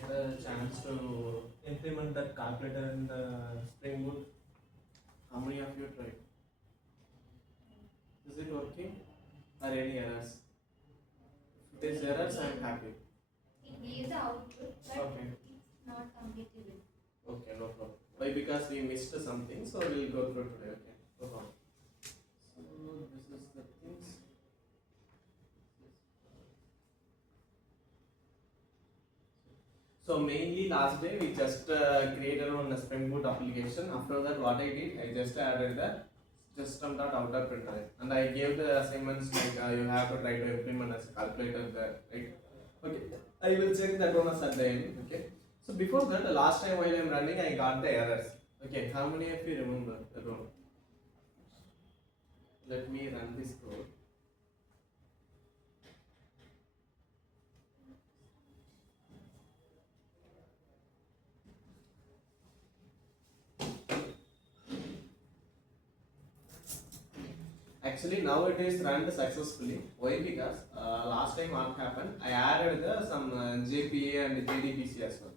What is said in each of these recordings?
get a chance to implement that calculator in the Spring Boot? How many of you tried? Is it working? Are any errors? If there's errors, I am happy. It gives the output, but Okay. it's not completely. Okay, no problem. Why? Because we missed something, so we'll go through today. Okay, no problem. So this is the things. So mainly last day we just created one Spring Boot application. After that, what I did, I just added the system.outer printer, and I gave the assignments like you have to try to implement as a calculator there, right? Okay, I will check that one as at the end. Okay. So before that, the last time while I am running, I got the errors. Okay, how many of you remember the row? Let me run this code. Actually, now it is run successfully. Why? Because last time what happened, I added some JPA and JDBC as well.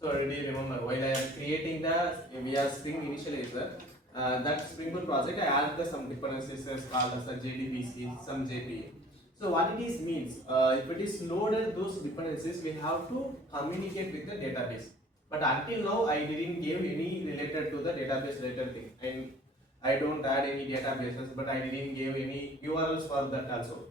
So did you remember while I am creating the VR Spring initializer, that Spring Boot project, I added some dependencies as called as a JDBC, some JPA. So what it is means, if it is loaded those dependencies, we have to communicate with the database. But until now, I didn't give any related to the database related thing. And I don't add any databases, but I didn't give any URLs for that also.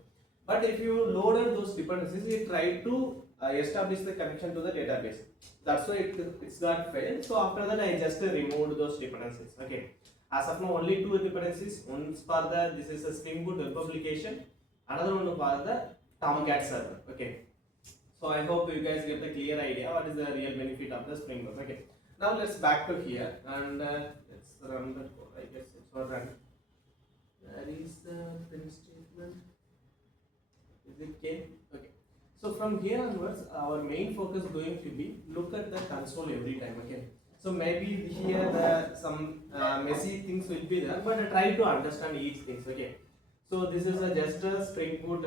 But if you loaded those dependencies, it tried to establish the connection to the database. That's why it's got failed. So after that, I just removed those dependencies. Okay. As of now, only two dependencies. One for the this is a Spring Boot web application. Another one for the Tomcat server. Okay. So I hope you guys get the clear idea what is the real benefit of the Spring Boot. Okay. Now let's back to here and let's run the code. I guess it's for run. Where is the print statement? Is it came? Okay. So from here onwards, our main focus going to be look at the console every time. Okay. So maybe here some messy things will be there, but try to understand each thing. Okay. So this is just a Spring Boot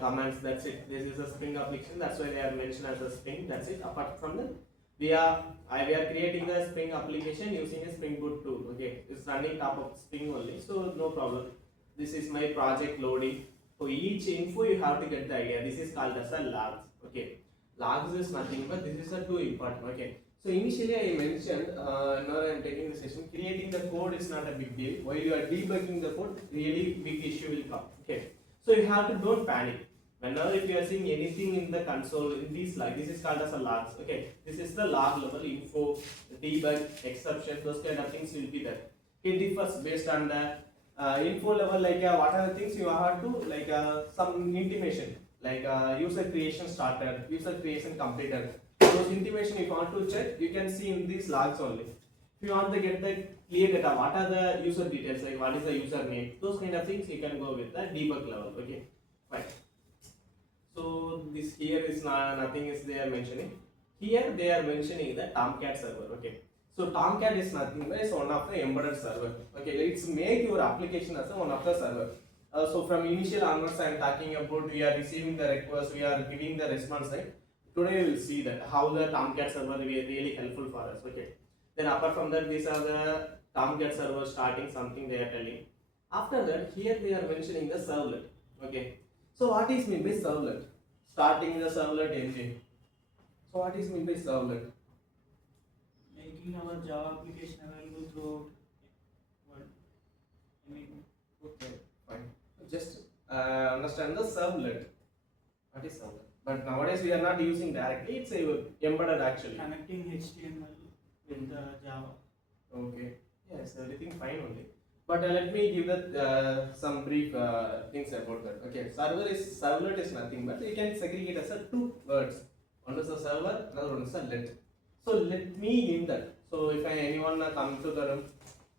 commands. That's it. This is a Spring application. That's why they are mentioned as a Spring. That's it. Apart from that, we are creating the Spring application using a Spring Boot tool. Okay, it's running top of Spring only, so no problem. This is my project loading. For each info, you have to get the idea. This is called as a logs. Okay, logs is nothing but this is a too important. Okay, so initially I mentioned now I am taking the session. Creating the code is not a big deal. While you are debugging the code, really big issue will come. Okay, so you have to don't panic. Whenever if you are seeing anything in the console in these log, this is called as a logs. Okay, this is the log level info, debug, exception, those kind of things will be there. It differs based on the info level, like what are the things you have to like some intimation, like user creation started, user creation completed. Those intimation if you want to check, you can see in these logs only. If you want to get the clear data, what are the user details, like what is the username, those kind of things you can go with the debug level. Okay, fine. So this here is nothing is they are mentioning. Here they are mentioning the Tomcat server. Okay. So Tomcat is nothing but it's one of the embedded server. Okay, it's make your application as a one of the server. So from initial onwards, I am talking about we are receiving the request, we are giving the response. Right? Today we will see that how the Tomcat server will be really helpful for us. Okay. Then apart from that, these are the Tomcat server starting something they are telling. After that, here they are mentioning the servlet. Okay. So what is mean by servlet? Starting the servlet engine. So what is mean by servlet? Making our Java application available throughout world. I mean, Okay, fine. Just understand the servlet. What is servlet? But nowadays we are not using directly. It's embedded actually. Connecting HTML with the Java. Okay. Yes, everything fine only. But let me give some brief things about that. Okay, servlet is nothing but you can segregate as a two words. One is a server, another one is a let. So let me in that. So if anyone come to the room,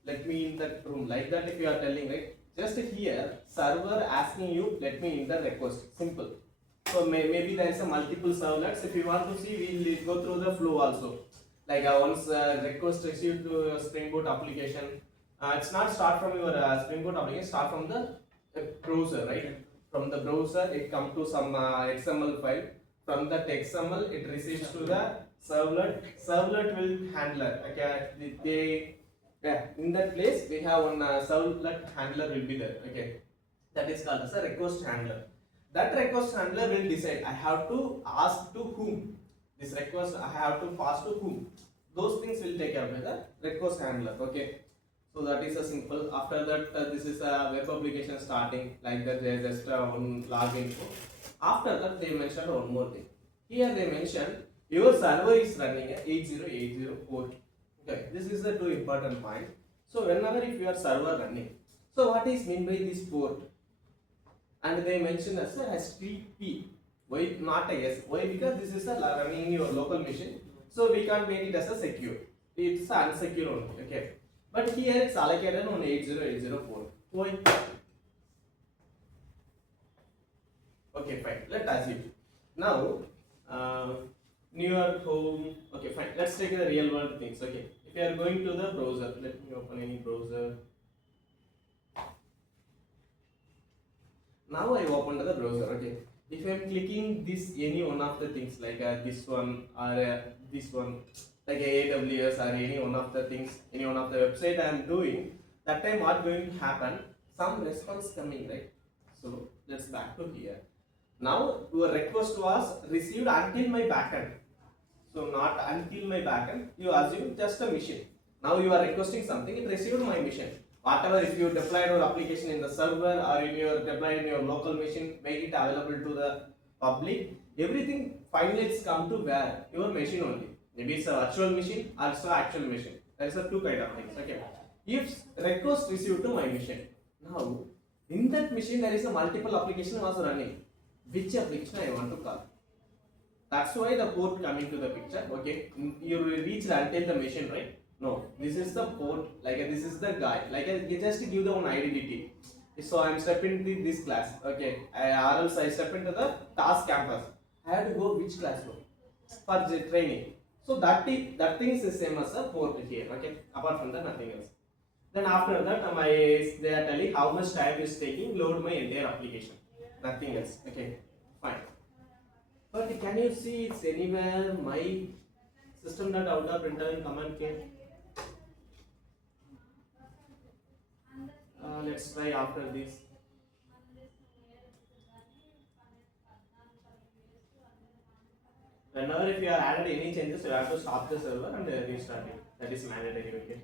let me in that room. Like that, if you are telling, right? Just here, server asking you, let me in the request. Simple. So maybe there is a multiple servlets. If you want to see, we will go through the flow also. Like once request received to a Spring Boot application. It's not start from your Spring Boot application, start from the browser, right? From the browser, it comes to some XML file. From that XML, it receives to the servlet will handler. Okay, in that place we have one servlet handler will be there. Okay, that is called as a request handler. That request handler will decide I have to ask to whom this request, I have to pass to whom. Those things will take care by the request handler. Okay, so that is a simple. After that, this is a web application starting like that. There is just one login. After that, they mentioned one more thing. Here they mentioned your server is running at 8080 port. Okay, this is the two important point. So whenever if your server running, so what is mean by this port? And they mention as a HTTP. Why not a S? Why? Because this is a running in your local machine, so we can't make it as a secure. It's unsecure only. Okay, but here it's allocated on 8080 port. Why? Okay, fine. Let's assume now near home. Okay, fine. Let's take the real world things. Okay, if you are going to the browser, let me open any browser. Now I open the browser. Okay, if I am clicking this any one of the things like this one or this one, like AWS or any one of the things, any one of the website I am doing, that time what going to happen? Some response coming, right? So let's back to here. Now your request was received until my backend. So not until my backend. You assume just a machine. Now you are requesting something. It received my machine. Whatever, if you deployed your application in the server or in your deployed in your local machine, make it available to the public. Everything finally it's come to where your machine only. Maybe it's a virtual machine or it's an actual machine. There is a two kind of things. Okay. If request received to my machine, now in that machine there is a multiple application was running. Which application I want to call? That's why the port coming to the picture. Okay, you reach until the machine, right? No, this is the port. Like this is the guy. Like you just give the one identity. So I'm stepping into this class. Okay, or else I step into the task campus. I have to go which classroom for the training. So that thing is the same as a port here. Okay, apart from that nothing else. Then after that, they are telling how much time is taking load my entire application. Nothing else. Okay, fine. But can you see it's anywhere my system.out.println command came? Let's try after this. Whenever if you are added any changes, you have to stop the server and restart it. That is mandatory. Okay.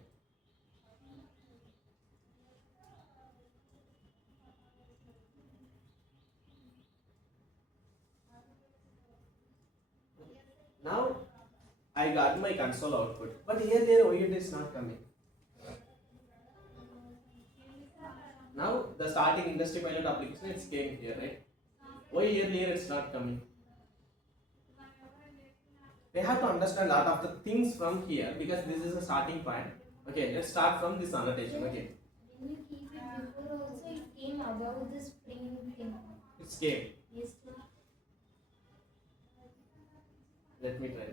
Now I got my console output, but here their OIT is not coming. Now the starting industry pilot application it's came here, right? Why here it's not coming? They have to understand a lot of the things from here because this is a starting point. Okay, let's start from this annotation. Okay. When you keep it before also it came above the spring thing. It's came. Yes. Let me try.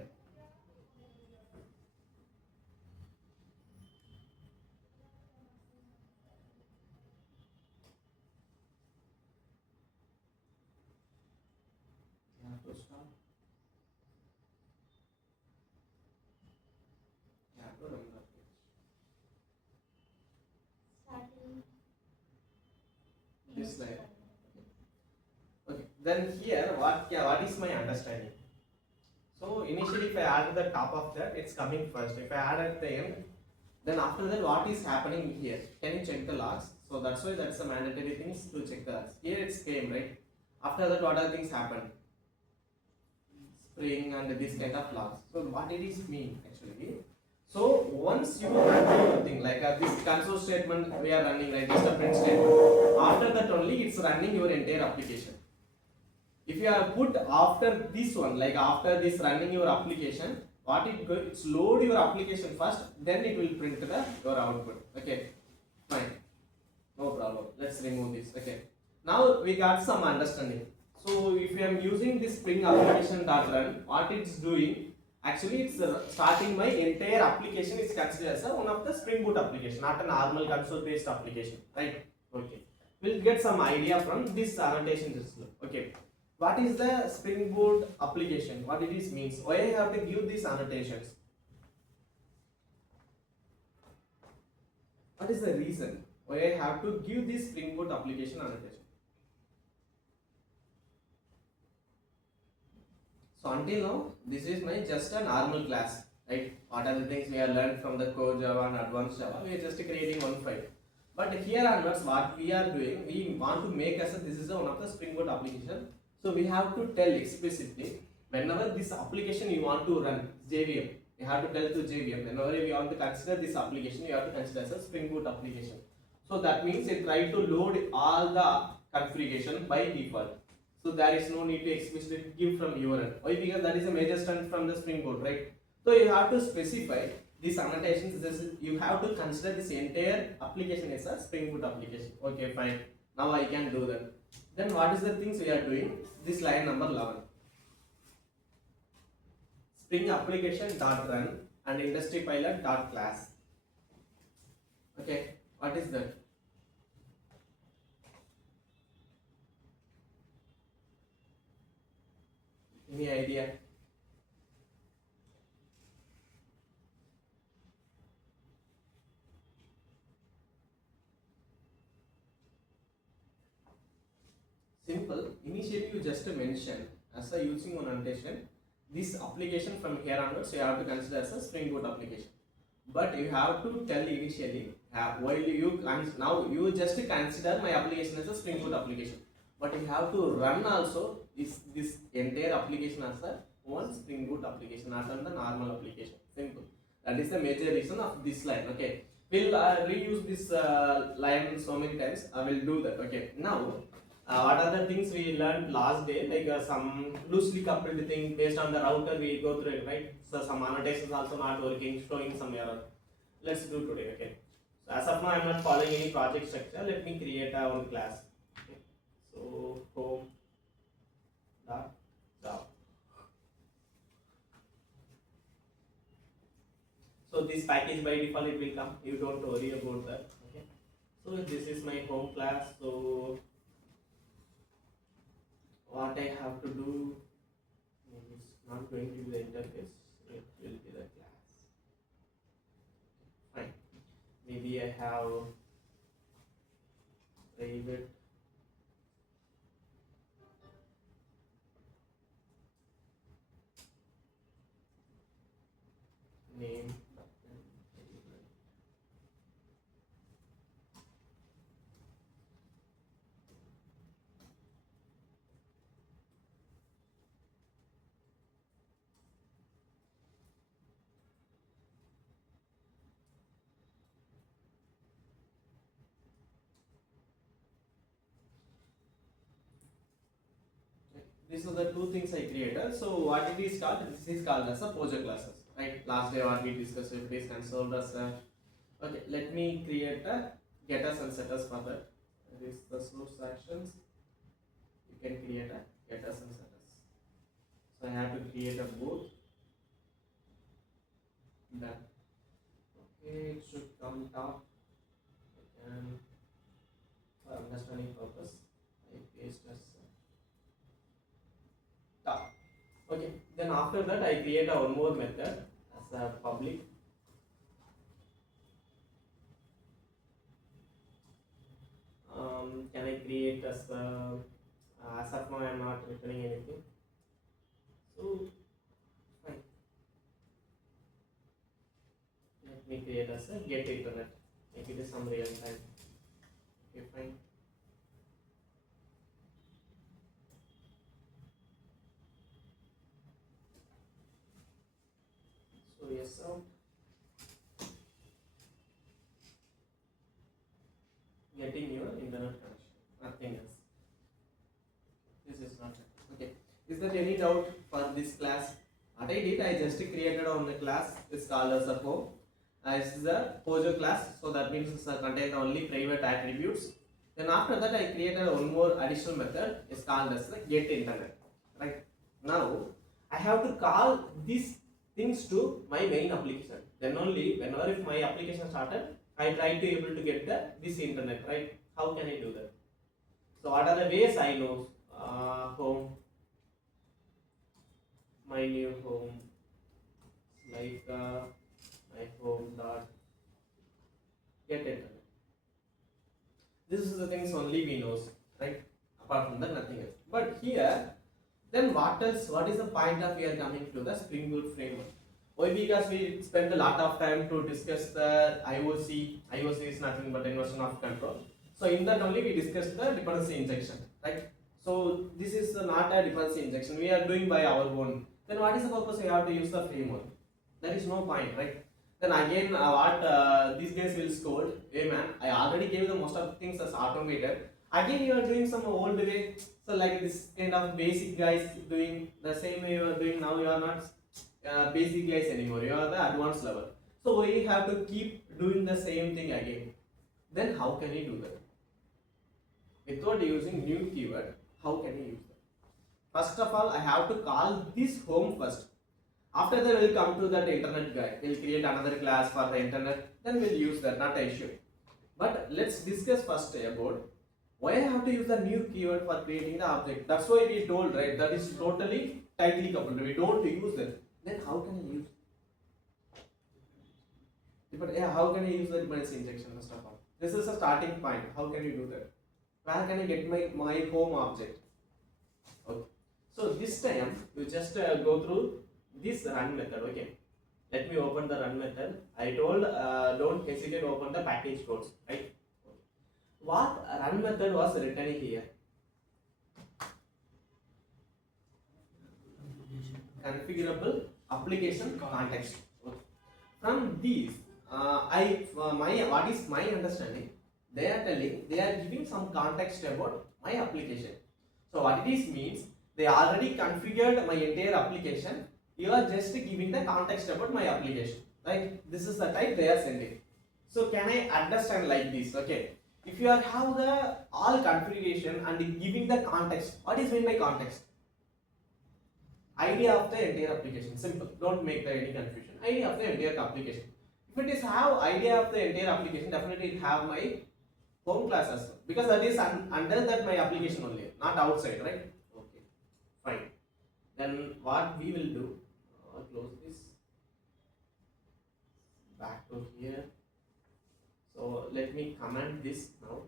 Starting. This line. Okay. Then here, what is my understanding? So initially, if I add the top of that, it's coming first. If I add at the end, then after that, what is happening here? Can you check the logs? So that's why that's a mandatory things to check the logs. Here it's came, right? After that, what other things happen? Spring and this kind of logs. So what it is mean actually? So once you run your thing like this console statement we are running like this the print statement. After that only it's running your entire application. If you have put after this one, like after this running your application, what it's load your application first, then it will print your output. Okay, fine, no problem. Let's remove this. Okay, now we got some understanding. So if I am using this Spring application .run, what it's doing, actually it's starting my entire application is considered as one of the Spring Boot application, not a normal console based application, right? Okay, we'll get some idea from this annotation just now. Okay. What is the Spring Boot application? What it is means? Why I have to give these annotations? What is the reason why I have to give this Spring Boot application annotation? So until now, this is my just a normal class, right? What are the things we have learned from the core Java and advanced Java? We are just creating one file. But here onwards, what we are doing, we want to make as a this is one of the Spring Boot application. So we have to tell explicitly whenever this application you want to run JVM, you have to tell to JVM. Whenever you want to consider this application, you have to consider as a Spring Boot application. So that means it try to load all the configuration by default. So there is no need to explicitly give from your end. Why? Because that is a major strength from the Spring Boot, right? So you have to specify these annotations. You have to consider this entire application as a Spring Boot application. Okay, fine. Now I can do that. Then what is the things we are doing? This line number 11. Spring application dot run and industry pilot dot class. Okay, what is that? Any idea? Simple. Initially, you just mention as a using one annotation. This application from here onwards, you have to consider as a Spring Boot application. But you have to tell initially while you now you just consider my application as a Spring Boot application. But you have to run also this entire application as a one Spring Boot application, not on the normal application. Simple. That is the major reason of this line. Okay, we'll reuse this line so many times. I will do that. Okay, now what are the things we learned last day? Like some loosely coupled thing based on the router we go through it, right? So some annotations also not working, showing some error. Let's do today. Okay. So as of now, I'm not following any project structure. Let me create our own class. Okay. So home dot Java. So this package by default it will come. You don't worry about that. Okay. So this is my home class. So what I have to do is not going to be the interface, it will be the class. Fine. Maybe I have private name. These are the two things I created. So what it is called? This is called as a project classes. Right? Last day what we discussed it is consoled as a. Okay, let me create a getters and setters for that. This is the source actions. You can create a getters and setters. So I have to create a both. Done. Okay, it should come top. And for understanding purpose, I paste as top. Okay, then after that I create a one more method as a public. Can I create as of now I am not returning anything. So fine. Let me create as a get internet. Make it is some real time. Okay, fine. So yes, out. Getting your internet connection, nothing else. This is not it. Okay. Is there any doubt for this class? What I did, I just created on the class. It's called as a home. This is a Pojo class, so that means it's contain only private attributes. Then after that, I created one more additional method. It's called as the get internet. Right now, I have to call these things to my main application. Then only whenever if my application started, I try to able to get this internet, right? How can I do that? So what are the ways I know? Home my new home, like my home dot get internet. This is the things only we knows, right? Apart from that, nothing else. But here, then what else? What is the point of we are coming to the Spring Boot framework? Why? Because we spend a lot of time to discuss the IOC. IOC is nothing but inversion of control. So in that only we discussed the dependency injection, right? So this is not a dependency injection. We are doing by our own. Then what is the purpose we have to use the framework? There is no point, right? Then again, what these guys will scold, hey man, I already gave the most of the things as automated. Again, you are doing some old way. So like this kind of basic guys doing the same way you are doing now. You are not basic guys anymore. You are the advanced level. So we have to keep doing the same thing again. Then how can we do that? Without using new keyword, how can we use that? First of all, I have to call this home first. After that, we'll come to that internet guy. We'll create another class for the internet. Then we'll use that, not an issue. But let's discuss first about why I have to use the new keyword for creating the object. That's why we told, right? That is totally tightly coupled. We don't use that. Then how can I use? But yeah, how can I use the dependency injection first of all? This is a starting point. How can you do that? Where can I get my home object? Okay. So this time you just go through this run method. Okay. Let me open the run method. I told don't hesitate to open the package codes, right? What run method was written here? Configurable application context. Okay. From these, what is my understanding? They are giving some context about my application. So what it is means they already configured my entire application. You are just giving the context about my application. Right? This is the type they are sending. So can I understand like this? Okay. If you have the all configuration and giving the context, what is meant by context? Idea of the entire application. Simple. Don't make any confusion. Idea of the entire application. If it is have idea of the entire application, definitely it have my home class as well, because that is under that my application only, not outside, right? Okay, fine. Then what we will do? Close this. Back to here. So let me comment this now.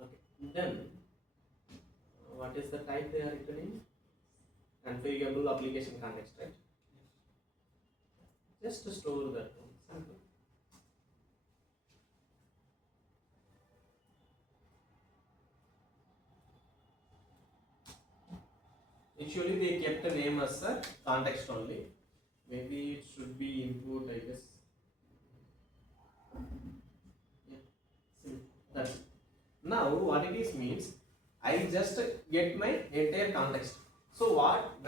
Okay. Then what is the type they are returning? Configurable application context, right? Just to store that one. Simple. Usually they kept a name as a context only. Maybe it should be input, I guess. Yeah. Simple. That's it. Now what it is means, I just get my entire context. So what,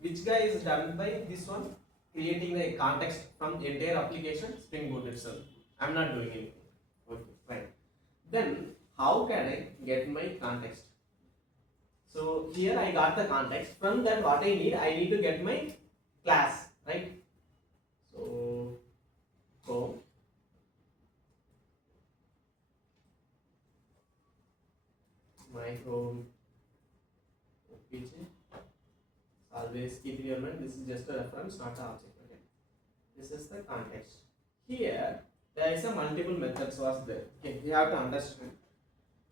which guy is done by this one? Creating a context from the entire application, Spring Boot itself. I'm not doing anything. Okay, fine. Then how can I get my context? So here I got the context. From that, what I need to get my class, right? So home. My home. OPG. Always keep in your mind, this is just a reference, not an object. Okay. This is the context. Here there is a multiple methods was there. Okay, you have to understand.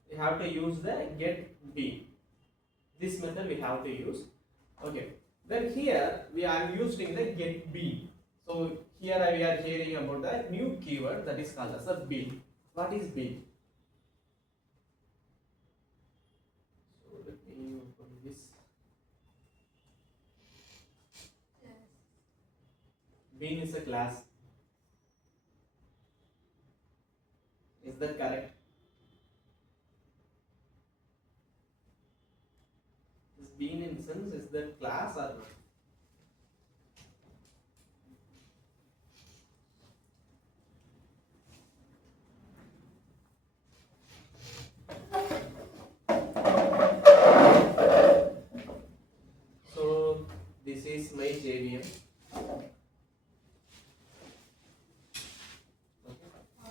You have to use the get b. This method we have to use. Okay. Then here we are using the get b. So here we are hearing about the new keyword that is called as a b. What is b? So let me open this. Bean is a class. Is that correct? This bean instance, is that class or not? So this is my JVM.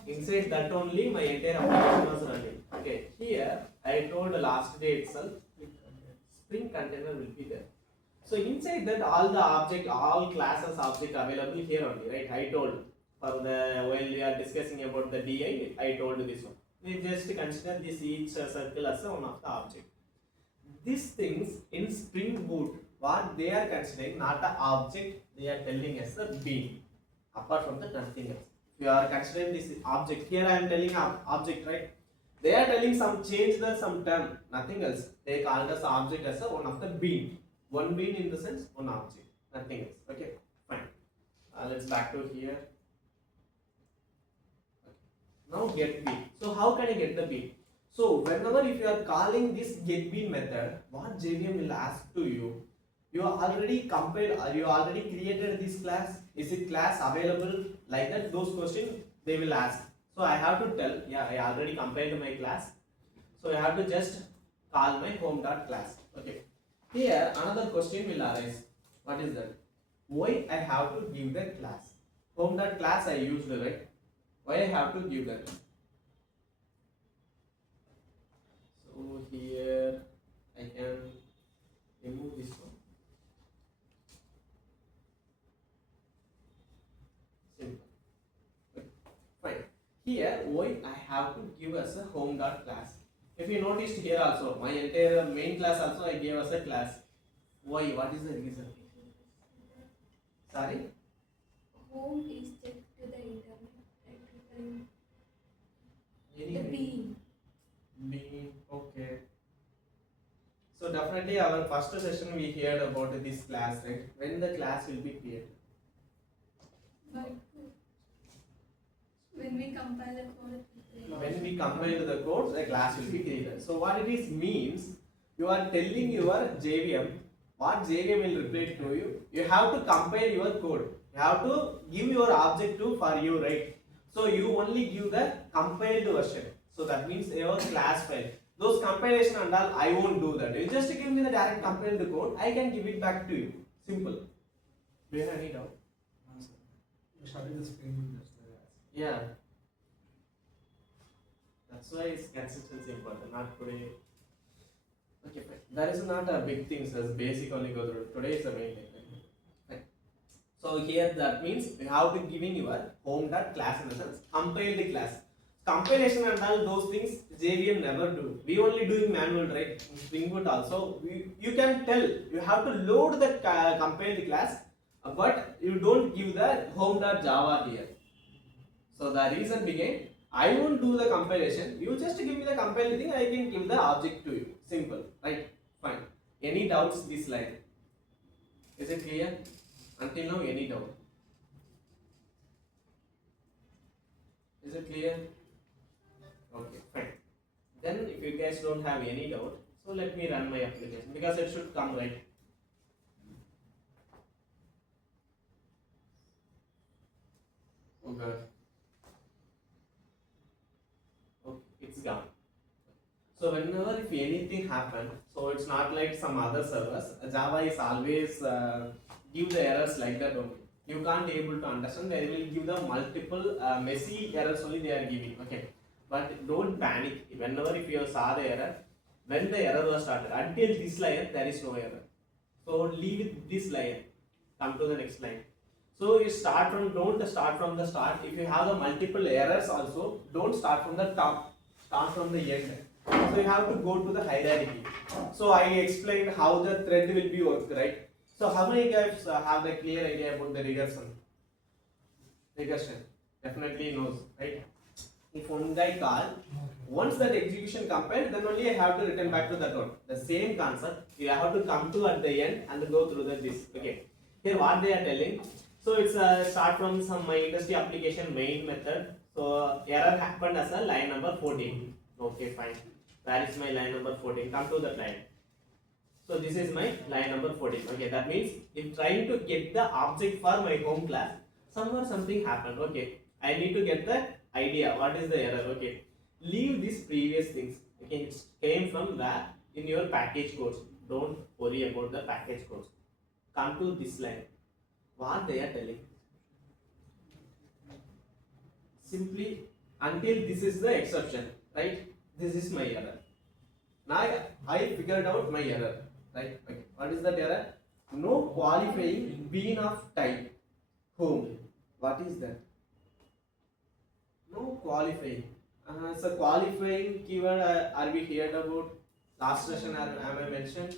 Inside that only my entire application was running. Okay, here I told last day itself, Spring container will be there. So inside that all classes object available here only, right? I told for the while we are discussing about the DI, I told this one. We just consider this each circle as one of the object. These things in Spring Boot, what they are considering not a object, they are telling us a bean. Apart from that, nothing else. If you are considering this object, here I am telling object, right? They are telling some term, nothing else. They called us object as a one of the bean. One bean in the sense one object, nothing else. Okay, fine. Let's back to here. Now get bean. So how can I get the bean? So whenever if you are calling this get bean method, what JVM will ask to you? You are already compiled or you already created this class. Is it class available? Like that, those questions they will ask. So I have to tell, yeah, I already compiled my class. So I have to just call my home.class. Okay. Here another question will arise. What is that? Why I have to give the class? Home.class I used, right? Why I have to give that? So here I can remove this one. Simple. Okay. Fine. Here why I have to give as a home.class. If you noticed here also, my entire main class also I gave as a class. Why? What is the reason? Sorry? Home is checked to the internet, right? Any The bean. bean. Okay. So definitely our first session we heard about this class, right? When the class will be created. But when we compile the code, When we compile the codes, a class will be created. So what it is means, you are telling your JVM, what JVM will reply to you. You have to compile your code. You have to give your object to for you, right? So you only give the compiled version. So that means your class file. Those compilation and all, I won't do that. You just give me the direct compiled code. I can give it back to you. Simple. Do you have any doubt? We started the Spring Boot. Yeah. That's why it's consistency important, not today. Okay, fine. That is not a big thing, so it's basic only go through. Today is the main thing. Fine. So here that means you have to giving your home.class in the sense, compile the class. Compilation and all those things JVM never do. We only doing manual, right? In Spring Boot also, you can tell, you have to load the compiled class, but you don't give the home.java here. So the reason began, I won't do the compilation. You just give me the compiled thing, I can give the object to you. Simple, right? Fine. Any doubts this line? Is it clear? Until now, any doubt? Is it clear? Okay, fine. Then if you guys don't have any doubt, so let me run my application because it should come right. Oh god. Okay, it's gone. So whenever if anything happen, so it's not like some other servers. Java is always give the errors like that only. You can't able to understand. They will give the multiple messy errors only they are giving. Okay, but don't panic. Whenever if you saw the error, when the error was started, until this line there is no error. So leave it this line. Come to the next line. So you don't start from the start. If you have the multiple errors also, don't start from the top. Start from the end. So you have to go to the hierarchy. So I explained how the thread will be worked, right? So how many guys have the clear idea about the regression? Regression definitely knows, right? If one guy call, once that execution compiled, then only I have to return back to that one. The same concept. You have to come to at the end and go through this. Okay. Here what they are telling. So it's start from some my industry application main method. So error happened as a line number 14. Okay, fine. Where is my line number 14? Come to that line. So this is my line number 14. Okay, that means in trying to get the object for my home class, somewhere something happened. Okay, I need to get the idea. What is the error? Okay, leave these previous things. Okay, it came from where in your package codes. Don't worry about the package codes. Come to this line. What they are telling? Simply until this is the exception, right? This is my error. Now I figured out my error, right? Okay. What is that error? No qualifying bean of type home. What is that? No qualifying. So qualifying keyword are we heard about last session? Am I mentioned?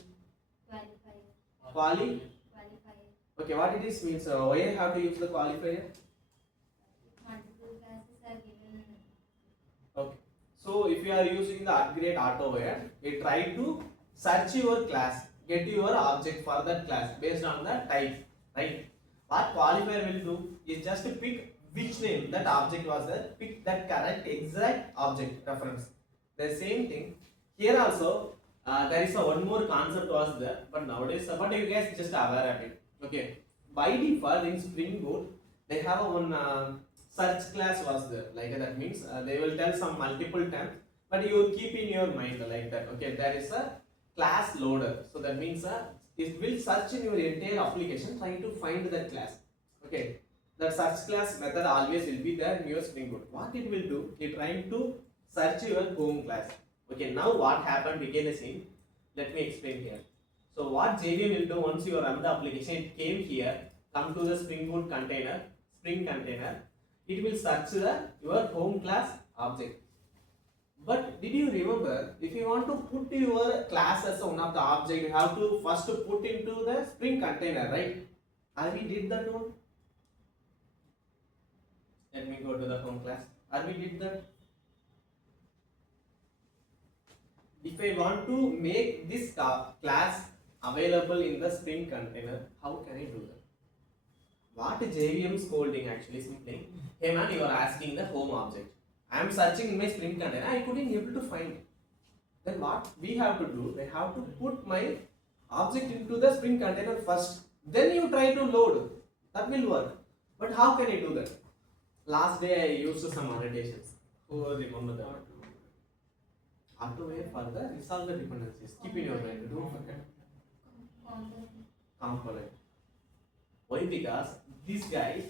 Qualify. Quali. Qualify. Okay, what it is means. Why I have to use the qualifier? Multiple classes are given. Okay. So if you are using the upgrade auto where it try to search your class, get your object for that class based on the type, right? What qualifier will do is just to pick which name that object was there, pick that correct exact object reference. The same thing here also. There is a one more concept was there, but nowadays, but you guys just aware of it. Okay. By default in Spring Boot, they have a one search class was there. Like that means they will tell some multiple times, but you keep in your mind like that. Okay, there is a class loader. So that means it will search in your entire application trying to find that class. Okay, that search class method always will be there in your Spring Boot. What it will do, it trying to search your home class. Okay, now what happened begin the scene. Let me explain here. So what JVM will do once you run the application, it came here, come to the Spring Boot container, Spring container, it will search your home class object. But did you remember, if you want to put your class as one of the object, you have to first put into the Spring container, right? Are we did that one? Let me go to the home class. Are we did that? If I want to make this class available in the Spring container, how can I do that? What JVM is holding actually simply, hey man, you are asking the home object. I am searching in my Spring container, I couldn't able to find it. Then what we have to do, I have to put my object into the Spring container first. Then you try to load. That will work. But how can I do that? Last day I used some annotations. Who remember that? Auto-ware for the resolve the dependencies. Keep in your mind, don't forget. Component. Why? Because this guy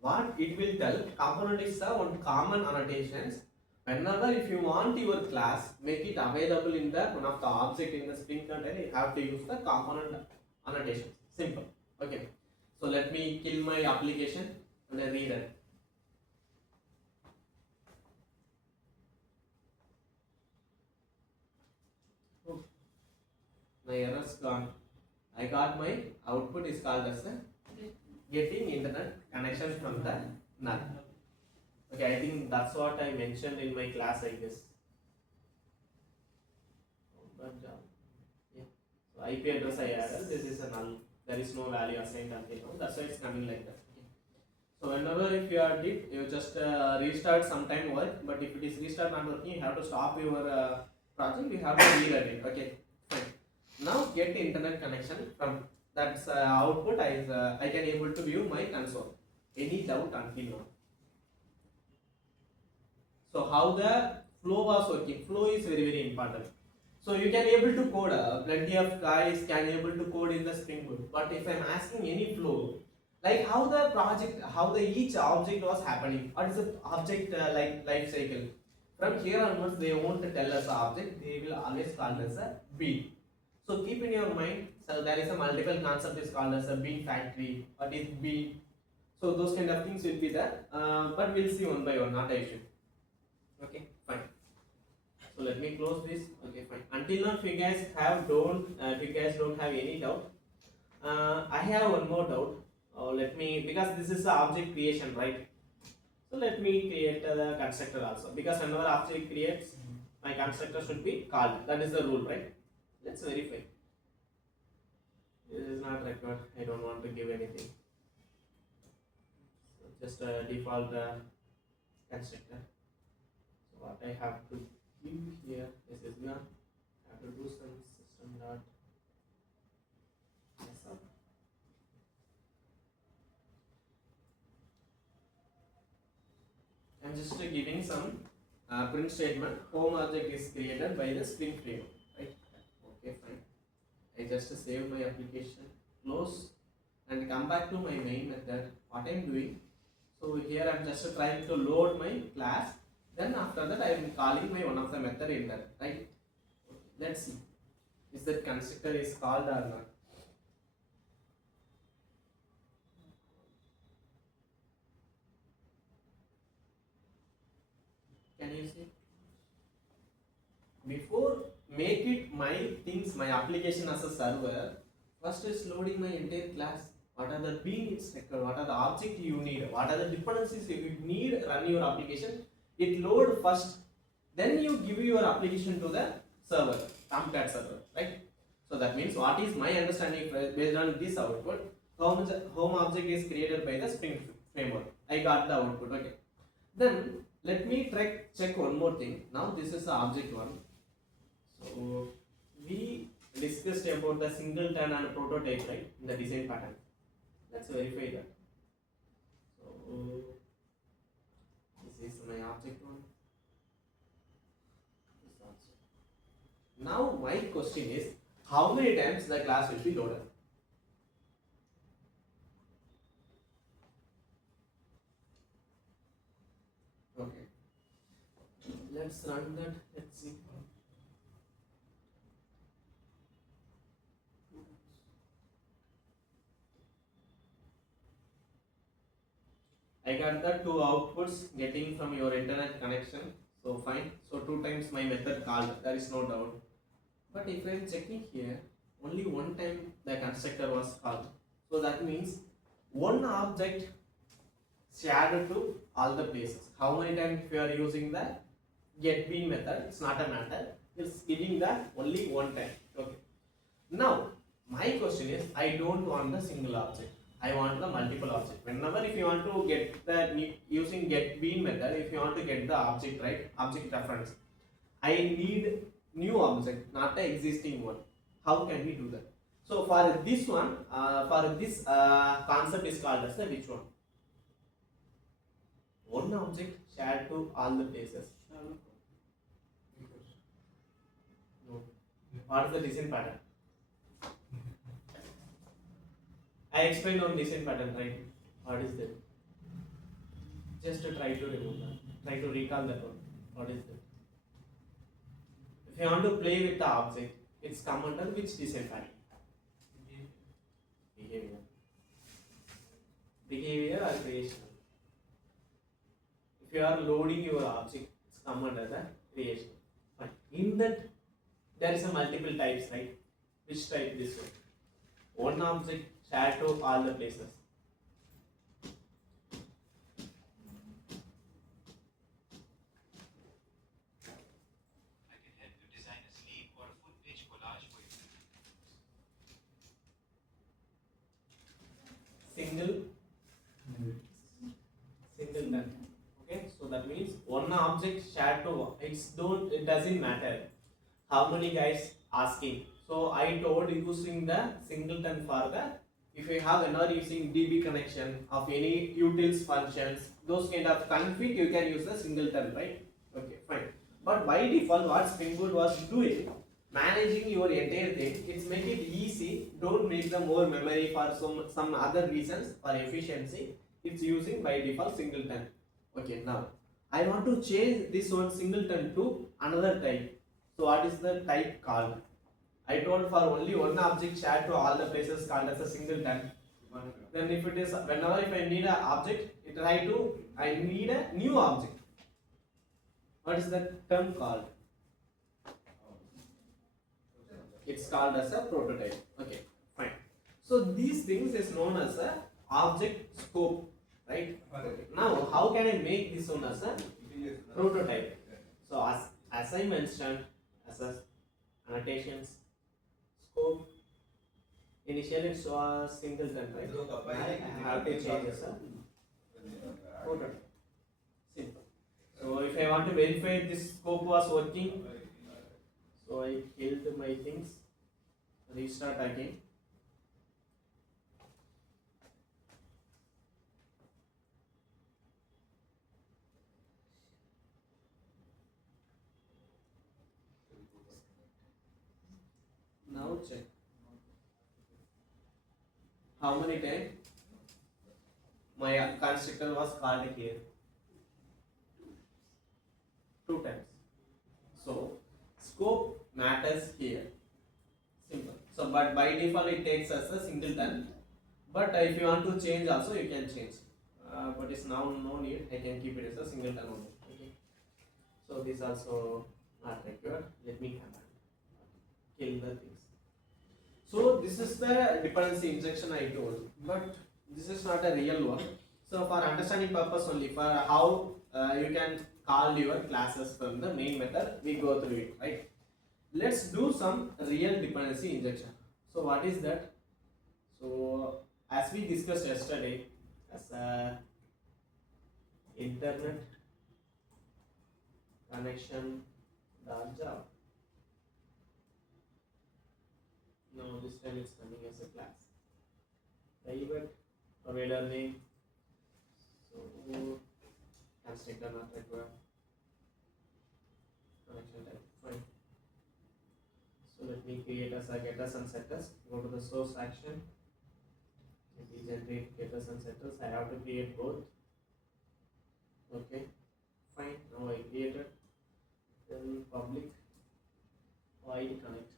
what it will tell, component is one common annotations. Whenever if you want your class, make it available in the one of the object in the Spring container, you have to use the component annotations. Simple. Okay. So let me kill my application and then read it. Oh, my error's gone. I got my output is called as a getting internet connection from the null. Okay, I think that's what I mentioned in my class, I guess. But yeah, so IP address I added. This is a null. There is no value assigned until now. That's why it's coming like that. Okay. So whenever if you are did, you just restart sometime work. But if it is restart not working, you have to stop your project. You have to rerun it. Okay, fine. Now get internet connection from that's output. I can able to view my console. Any doubt until now? So how the flow was working? Flow is very important. So you can able to code. Plenty of guys can able to code in the Spring Boot. But if I'm asking any flow, like how the project, how the each object was happening, what is the object like life cycle? From here onwards, they won't tell us the object. They will always call us a bean. So keep in your mind. So there is a multiple concept is called as a bean factory. What is bean? So those kind of things will be there. But we'll see one by one. Not an issue. Okay, fine. So let me close this. Okay, fine. Until now, if you guys don't have any doubt, I have one more doubt. Let me, because this is the object creation, right? So let me create the constructor also, because whenever object creates, my constructor should be called. That is the rule, right? Let's verify. This is not required. I don't want to give anything. So just default constructor. So what I have to give here is gonna have to do some system dot setup. I'm just giving some print statement. Home object is created by the Spring framework, right? Okay, fine. I just save my application, close, and come back to my main method. What I'm doing, So here I'm just trying to load my class. Then after that I am calling my one of the method in that, right? Let's see. Is that constructor is called or not? Can you see? Before make it my things, my application as a server, first is loading my entire class. What are the being instructor? What are the object you need? What are the dependencies you need run your application? It load first, then you give your application to the server, Tomcat server, right? So that means what is my understanding based on this output? Home object is created by the Spring framework. I got the output. Okay. Then let me check one more thing. Now this is the object one. So we discussed about the singleton and prototype, right, in the design pattern. Let's verify that. So this is my object one. This also. Now my question is, how many times the class will be loaded? Okay. Let's run that. Let's see. I got the two outputs getting from your internet connection. So fine. So 2 times my method called. There is no doubt. But if I am checking here, only one time the constructor was called. So that means one object shared to all the places. How many times if you are using the get bean method, it's not a matter. It's giving that only one time. Okay. Now my question is, I don't want the single object. I want the multiple object. Whenever if you want to get the using get bean method, if you want to get the object, right, object reference, I need new object, not the existing one. How can we do that? So for this one, concept is called as the which one? One object shared to all the places. No. What is the design pattern? I explained on design pattern, right? What is that? Just to try to remember, try to recall that one. What is that? If you want to play with the object, it's come under which design pattern? Behavior. Behavior or creation. If you are loading your object, it's come under the creation. Fine. In that, there is a multiple types, right? Which type this one? One object shared to all the places. I can help you design a sleeve or a foot page collage for you. Singleton. Okay, so that means one object shared to it doesn't matter how many guys asking. So I told using the singleton for the, if you have another using DB connection of any utils functions, those kind of config, you can use the singleton, right? Okay, fine. But by default, what Spring Boot was doing, managing your entire thing, it's make it easy. Don't make the more memory for some other reasons for efficiency. It's using by default singleton. Okay, now I want to change this one singleton to another type. So what is the type called? I told for only one object shared to all the places called as a singleton. Then if it is whenever if I need an object, I need a new object. What is that term called? It's called as a prototype. Okay, fine. So these things is known as a object scope, right? Okay. Now how can I make this one as a prototype? So as I mentioned, as a annotations, scope, initially it was singleton, right? I have to change as a prototype. Simple. So if I want to verify this scope was working, so I killed my things, restart again. Now check. How many times? my constructor was called here 2 times. So scope matters here. Simple. So but by default it takes us a singleton. But if you want to change also you can change. But it's now no need. I can keep it as a singleton only. Okay. So this also not required. Let me come and kill the things. So this is the dependency injection I told, but this is not a real one. So for understanding purpose only, for how you can call your classes from the main method, we go through it, right? Let's do some real dependency injection. So what is that? So as we discussed yesterday, as a internet connection Java. Now this time it's coming as a class. Private provider name. So constructor not required. Connection type. Fine. So let me create as a getters and setters. Go to the source action. Maybe generate getters and setters. I have to create both. Okay. Fine. Now I created. Then public void connect.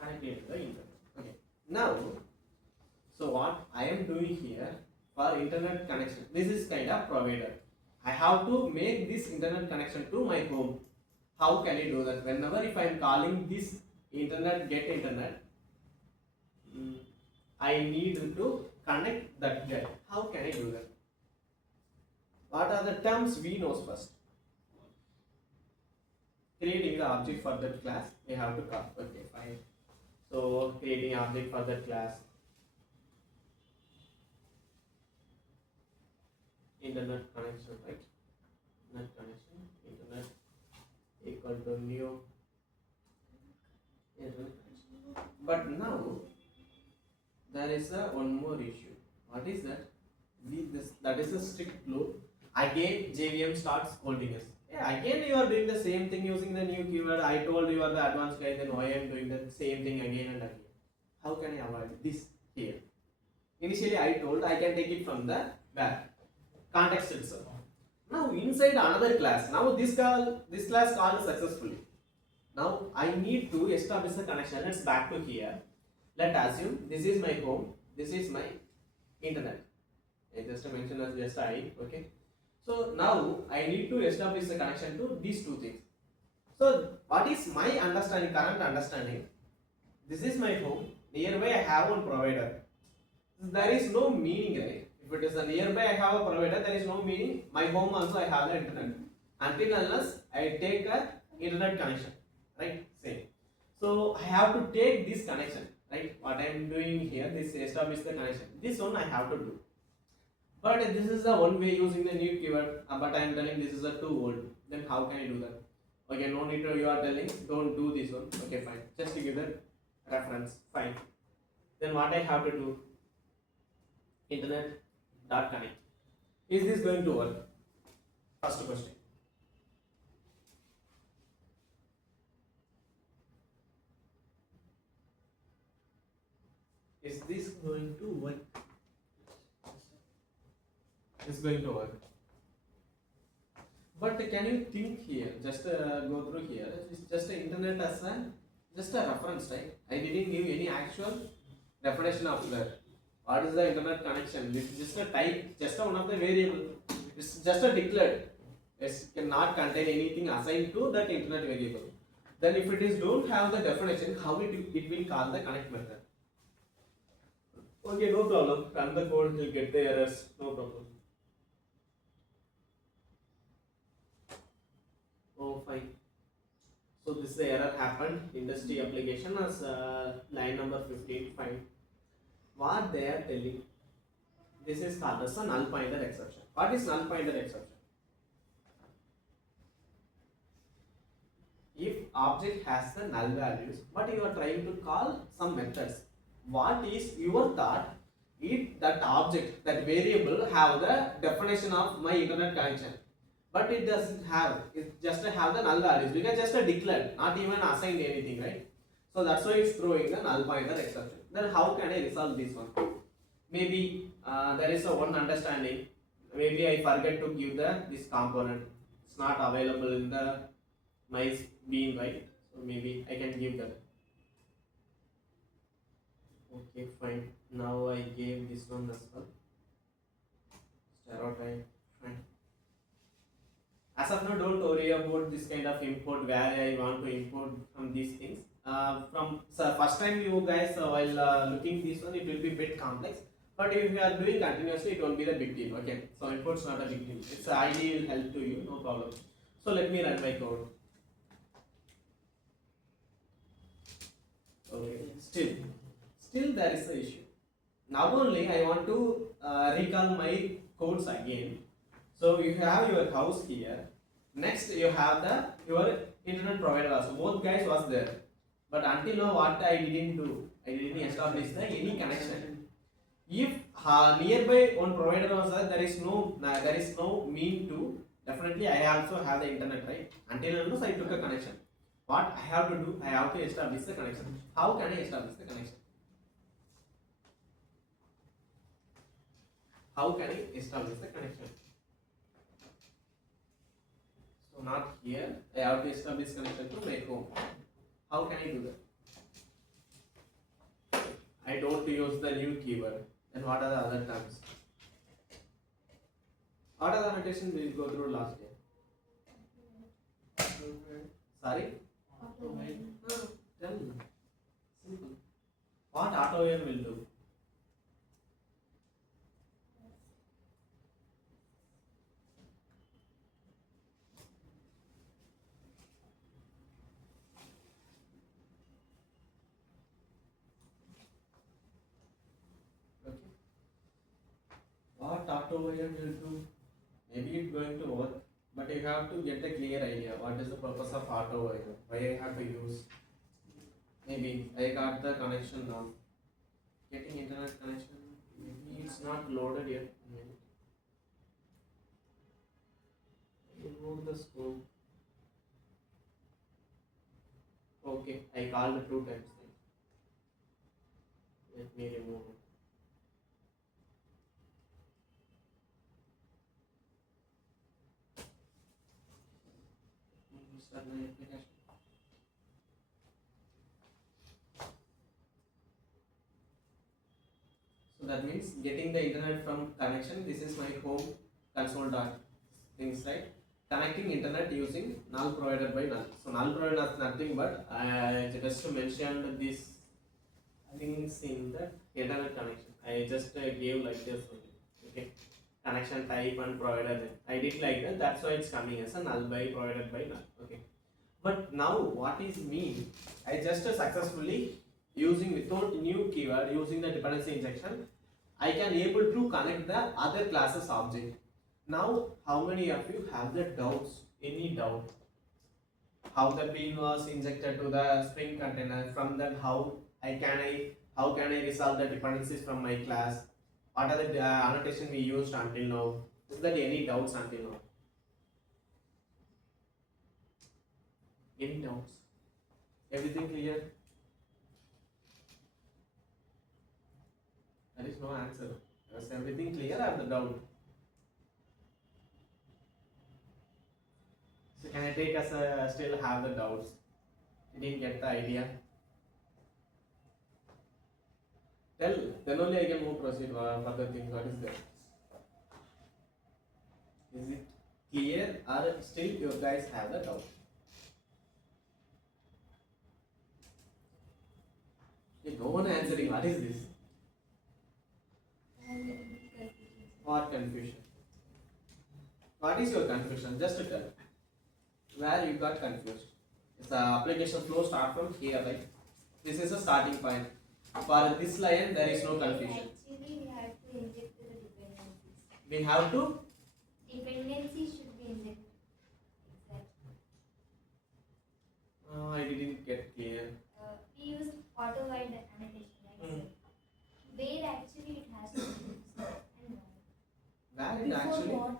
Connect the internet. Okay. Now, so what I am doing here for internet connection, this is kind of provider. I have to make this internet connection to my home. How can I do that? Whenever if I am calling this internet get internet, I need to connect that get. How can I do that? What are the terms we know first? Creating the object for that class, we have to call. Okay, fine. So creating object for that class. Internet connection, right? Internet connection, internet equal to new internet connection. But now there is a one more issue. What is that? That is a strict loop. Again, JVM starts scolding us. Yeah, again you are doing the same thing using the new keyword. I told you are the advanced guy, then why I am doing the same thing again and again? How can I avoid this here? Initially I told I can take it from the back context itself. Now inside another class, now this class called successfully. Now I need to establish the connection. Let's back to here. Let's assume this is my home, this is my internet. I just mention as just I, okay. So now I need to establish the connection to these two things. So what is my understanding, current understanding? This is my home. Nearby I have one provider. There is no meaning, right? If it is a nearby I have a provider, there is no meaning. My home also I have the internet. Until unless I take a internet connection, right? Same. So I have to take this connection, right? What I am doing here, this establish the connection. This one I have to do. But this is the one way using the new keyword, but I am telling this is a too old. Then how can I do that? Okay, no need to, you are telling, don't do this one. Okay, fine. Just to give the reference, fine. Then what I have to do? Internet dot connect. Is this going to work? First question. Is this going to work? It's going to work. But can you think here? Just go through here. It's just the internet as just a reference, right? I didn't give any actual definition of that. What is the internet connection? It's just a type, just one of the variable. It's just a declared. It cannot contain anything assigned to that internet variable. Then if it is don't have the definition, how it will call the connect method? Okay, no problem. Run the code, you'll get the errors. No problem. Oh, fine. So this error happened. Industry application as line number 15. Fine. What they are telling? This is called as a null pointer exception. What is null pointer exception? If object has the null values, but you are trying to call some methods. What is your thought? If that object, that variable have the definition of my internet connection, but it doesn't have, it just have the null values because just a declared, not even assigned anything, right? So that's why it's throwing the null pointer exception. Then how can I resolve this one? maybe there is a one understanding. Maybe I forget to give this component. It's not available in the my bean, right? So maybe I can give that. Okay, fine. Now I gave this one as well. Stereotype, fine. As of now, don't worry about this kind of import where I want to import from these things. From so first time you guys while looking this one, it will be a bit complex. But if you are doing continuously, it won't be the big deal. Okay, so import's not a big deal. It's ID will help to you, no problem. So let me run my code. Okay, still there is a issue. Now only I want to recall my codes again. So you have your house here. Next you have your internet provider also. Both guys was there. But until now what I didn't do, I didn't establish any connection. If nearby one provider was there, there is no mean to. Definitely I also have the internet, right? Until now I took a connection. What I have to do, I have to establish the connection. How can I establish the connection? How can I establish the connection? So not here, I have to establish connection to my home. How can I do that? I don't use the new keyword. Then what are the other terms? What are the annotation we will go through last year? Sorry? Auto. No, tell me. Simple. What AutoWare will do? Okay. What AutoWire will do? Maybe it's going to work, but you have to get a clear idea. What is the purpose of AutoWire? Why I have to use? Maybe I got the connection now. Getting internet connection. Maybe it's not loaded yet. Maybe. Remove the scope. Okay, I called it 2 times. Let me remove it. Start my application. So that means getting the internet from connection. This is my home console dot things, right? Connecting internet using null provided by null. So null provided is nothing but I just mentioned this things in the internet connection. I just gave like this only. Okay, connection type and provider name. I did like that. That's why it's coming as a null by provided by null. Okay, but now what is mean? I just successfully using without new keyword using the dependency injection, I can able to connect the other classes object. Now, how many of you have the doubts? Any doubt? How the bean was injected to the Spring container? From that, how can I resolve the dependencies from my class? What are the annotation we used until now? Is there any doubts until now? Any doubts? Everything clear? There is no answer. Is everything clear or the doubt? So can I take as a still have the doubts? You didn't get the idea. Tell, then only I can move proceed further things. What is that? Is it clear or still you guys have the doubt? Okay, no one answering. What is this? What confusion? What is your confusion? Just to tell. Where you got confused? It's the application flow start from here, right? This is a starting point. For this line, there is no confusion. Actually, we have to inject the dependencies. We have to. Dependency should be injected. Exactly. I didn't get clear. We used auto-wide annotation, right? Where actually it has to be used and why. Where it actually? What?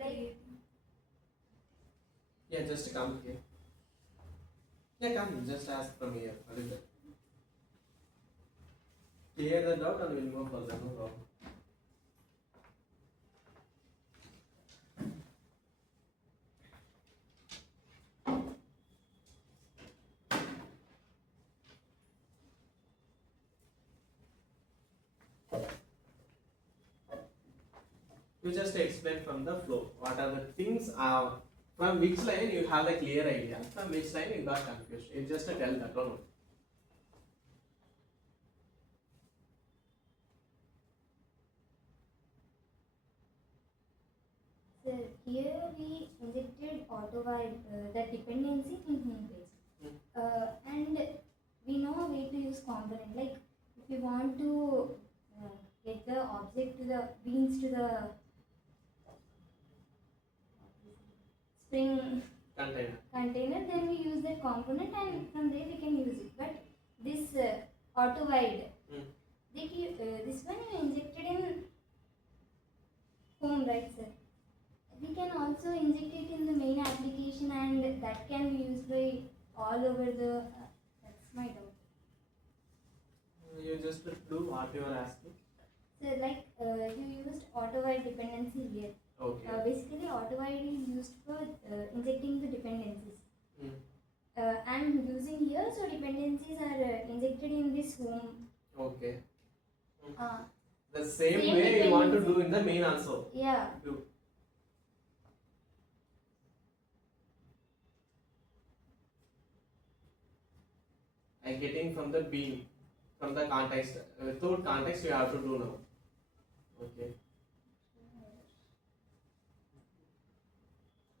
Like Yeah, just come here. Yeah, come. Just ask from here. What is that? Clear the doubt and we'll move further. No problem. You just explain from the flow. What are the things from which line you have a clear idea, from which line you got confused. You just tell that one. So here we injected auto-wide the dependency in home page. And we know a way to use component. Like if you want to get the object to the beans to the spring container, then we use that component and from there we can use it. But this auto-wide, this one you injected in home, right, sir? We can also inject it in the main application and that can be used by all over the, that's my doubt. You just do what you are asking. So like you used auto-wide dependency here. Okay. Basically auto-wide is used for injecting the dependencies. I'm using here, so dependencies are injected in this home. Okay. Uh, The same Same way you want to dependency. do in the main also. yeah. Do. I'm getting from the bean, from the context. Without context, you have to do now. Okay.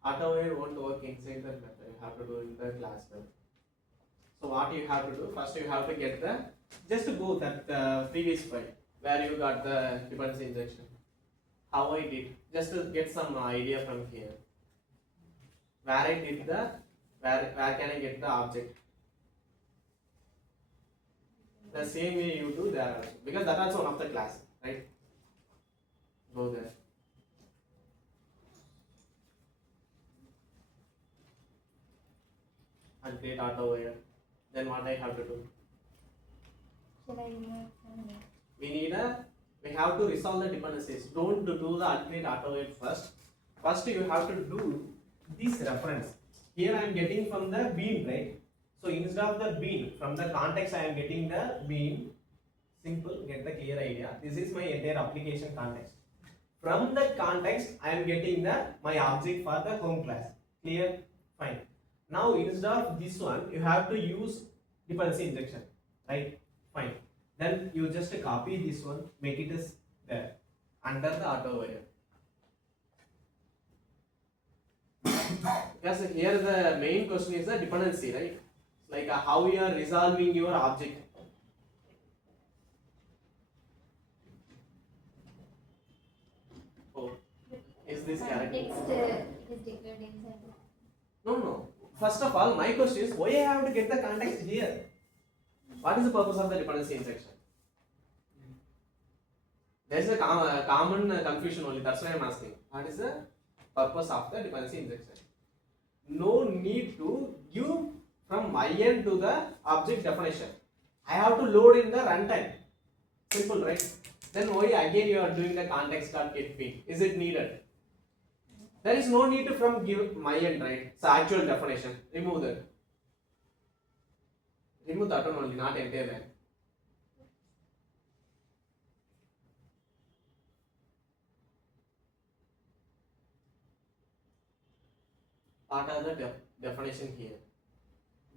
Auto-wire won't work inside the method. You have to do in the class level. So what you have to do? First, you have to get the just to go that previous file where you got the dependency injection. How I did, just to get some idea from here. Where I did the where can I get the object? The same way you do there also, because that also one of the class, right? Go there. And create auto-wire. Then what I have to do? Shall I remove from here? We have to resolve the dependencies. Don't do the alternate auto-wire first. First you have to do this reference. Here I am getting from the bean, right? So instead of the bean, from the context I am getting the bean. Simple, get the clear idea. This is my entire application context. From the context I am getting my object for the home class. Clear? Fine. Now instead of this one, you have to use dependency injection, right? Fine. Then you just copy this one, make it as there under the auto-wire. Because here the main question is the dependency, right? Like how you are resolving your object. Oh, is this correct? Context it is declared inside. No. First of all, my question is why I have to get the context here? What is the purpose of the dependency injection? There is a common confusion only. That's why I am asking. What is the purpose of the dependency injection? No need to give from my end to the object definition. I have to load in the runtime. Simple, right? Then why again you are doing the context.getBean? Is it needed? There is no need to from give my end, right? It's actual definition. Remove that. Remove that one only, not entire line. What are the definition here?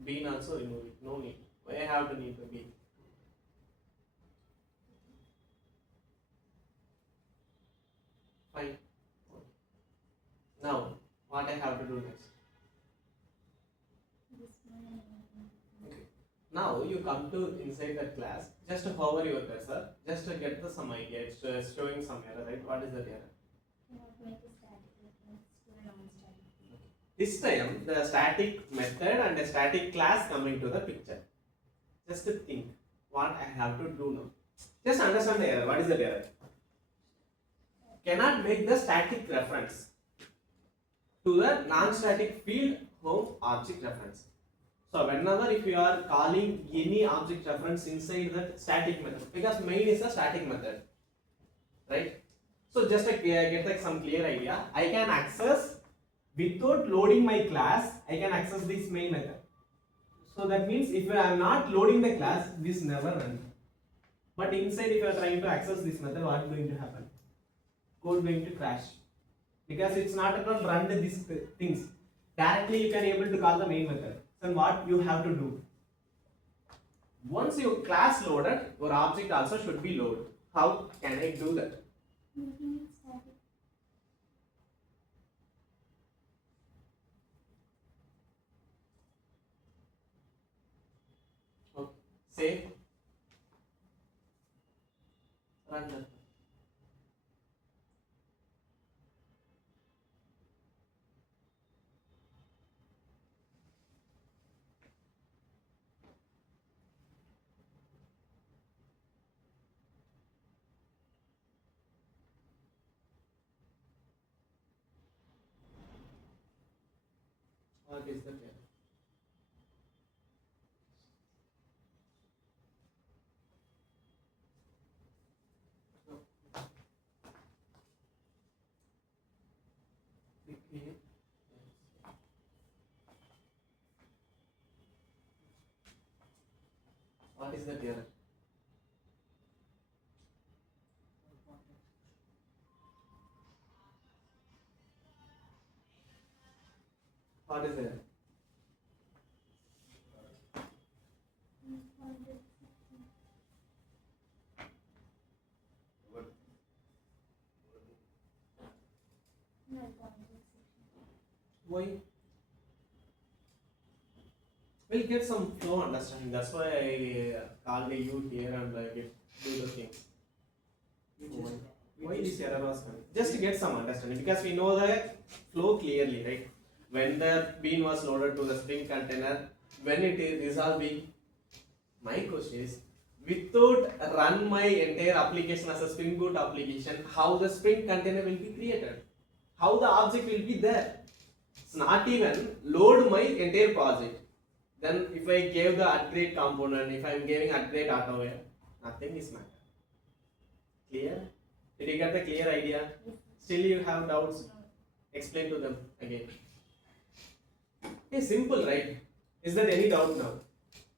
Bean also remove it. No need. Why I have to need the bean? Fine. Now, what I have to do next? This one. Okay. Now you come to inside the class. Just hover your cursor. Just to get some idea. It's showing some error, right? What is that error? Cannot make a static reference to a non-static. This time the static method and the static class coming to the picture. Just to think what I have to do now. Just understand the error. What is the error? Cannot make the static reference to the non-static field home object reference. So whenever if you are calling any object reference inside that static method, because main is a static method, right? So just to get like some clear idea, I can access without loading my class, I can access this main method. So that means if I am not loading the class, this never runs. But inside, if you are trying to access this method, what is going to happen? Code going to crash because it's not going to run these things. Directly, you can able to call the main method. Then what you have to do? Once your class loaded, your object also should be loaded. How can I do that? Making it static. Okay. Save. Run that. What is the error? Clear. What is the error? What is the error? Why? We'll get some flow understanding. That's why I called you here and do the things. Why this error was coming? Just to get some understanding, because we know the flow clearly, right? When the bean was loaded to the Spring container, when it is resolving, my question is, without run my entire application as a Spring Boot application, how the Spring container will be created? How the object will be there? It's not even load my entire project. Then if I gave the upgrade component, if I am giving upgrade auto, nothing is matter. Clear? Did you get the clear idea? Still you have doubts? Explain to them again. Yeah, simple, right? Is there any doubt now?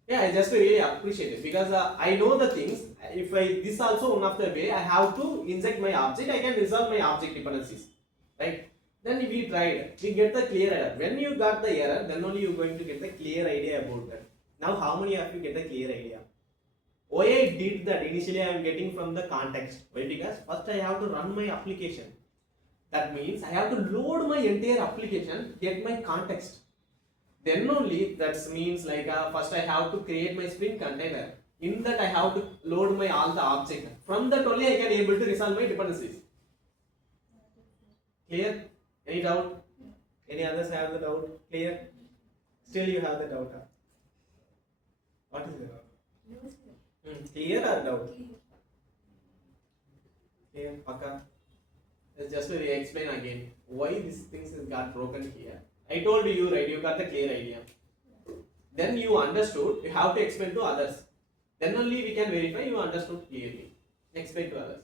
Yeah, I just really appreciate it because I know the things. If I this also one of the way I have to inject my object, I can resolve my object dependencies, right? Then we tried, we get the clear error. When you got the error, then only you're going to get the clear idea about that. Now, how many of you get the clear idea? Why I did that initially, I am getting from the context. Why? Because first I have to run my application. That means I have to load my entire application, get my context. Then only that means like first I have to create my Spring container. In that I have to load my all the object. From that only I can able to resolve my dependencies. Clear? Any doubt? Any others have the doubt? Clear? Still you have the doubt. Huh? What is it? Clear or doubt? Clear? Paka? Let's just explain again why these things got broken here. I told you, right? You got the clear idea. Then you understood. You have to explain to others. Then only we can verify you understood clearly. Explain to others.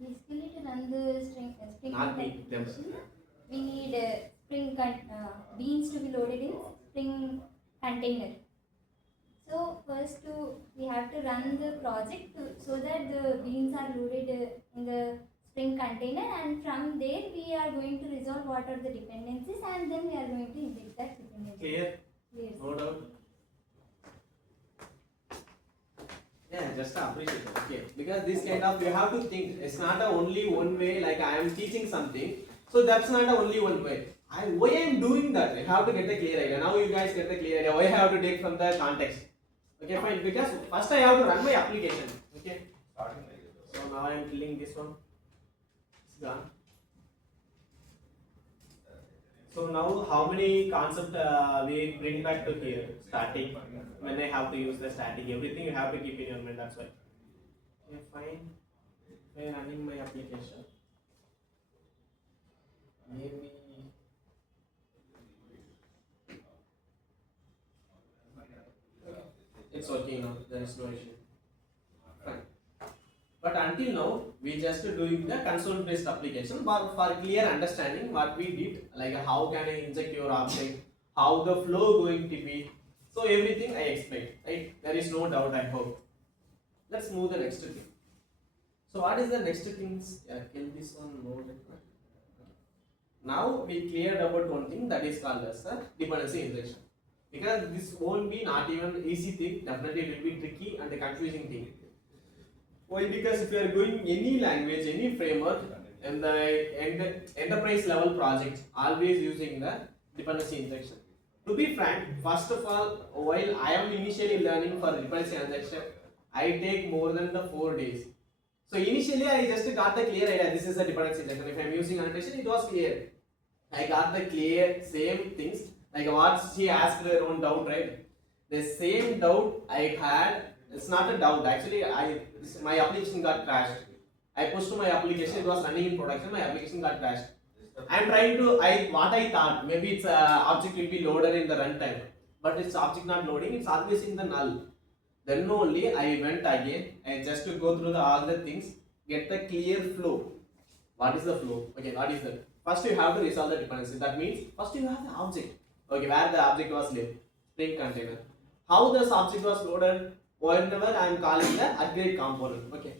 Basically, to run the Spring Not me, them. application, we need beans to be loaded in Spring container. So first we have to run the project so that the beans are loaded in the Spring container, and from there we are going to resolve what are the dependencies, and then we are going to inject that dependency. Clear? Yes. No doubt. Yeah, just appreciate it. Okay, because this kind of you have to think. It's not a only one way. Like I am teaching something, so that's not a only one way. Why I am doing that? I have to get the clear idea. Now you guys get the clear idea. Why I have to take from the context? Okay, fine. Because first I have to run my application. Okay. So now I am killing this one. It's gone. So now how many concept we bring back to here? Static. When I have to use the static, everything you have to keep in your mind. That's why. Okay, fine. I am running my application. Maybe there is no issue. Fine. But until now, we just doing the console based application, but for clear understanding what we did, like how can I inject your object, how the flow going to be. So everything I explained, right? There is no doubt, I hope. Let's move the next thing. So what is the next things? Yeah, kill this one more. Now we cleared about one thing that is called as the dependency injection. Because this won't be not even easy thing, definitely it will be tricky and a confusing thing. Why? Because if you are going any language, any framework, and the enterprise level project, always using the dependency injection. To be frank, first of all, while I am initially learning for dependency injection, I take more than the 4 days. So initially I just got the clear idea, this is a dependency injection. If I am using annotation, it was clear. I got the clear same things, like what she asked her own doubt, right? The same doubt I had, it's not a doubt, actually my application got crashed. I pushed my application, it was running in production, my application got crashed. I am trying to, what I thought, maybe it's object will be loaded in the runtime, but it's object not loading, it's always in the null. Then only I went again, I just to go through all the things, get the clear flow. What is the flow? Okay, what is that? First you have to resolve the dependency. That means first you have the object. Okay, where the object was lived, Spring container. How this object was loaded? Whenever I am calling the upgrade component. Okay,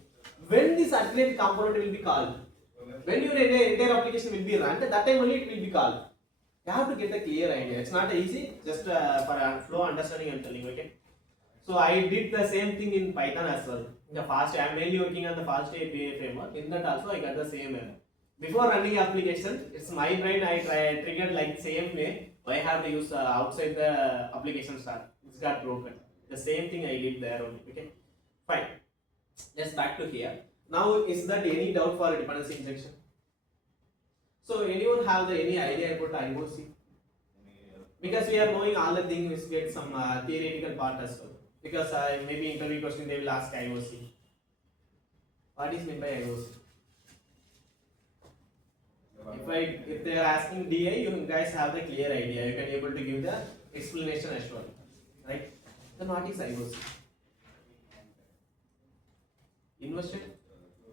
when this upgrade component will be called? When your entire application will be run, that time only it will be called. You have to get the clear idea. It's not easy. Just for flow understanding, I am telling. Okay. So I did the same thing in Python as well. The fast, I am mainly working on the fast API framework. In that also I got the same error. Before running application, it's my brain. I triggered like same way. Why have to use outside the application start? It's got broken. The same thing I did there only. Okay, fine. Let's back to here. Now, is that any doubt for dependency injection? So anyone have any idea about IOC? Because we are knowing all the things, we get some theoretical part as well. Because maybe interview question they will ask IOC. What is meant by IOC? If they are asking DI, you guys have the clear idea. You can able to give the explanation as well, right? Then what is IOC? Inversion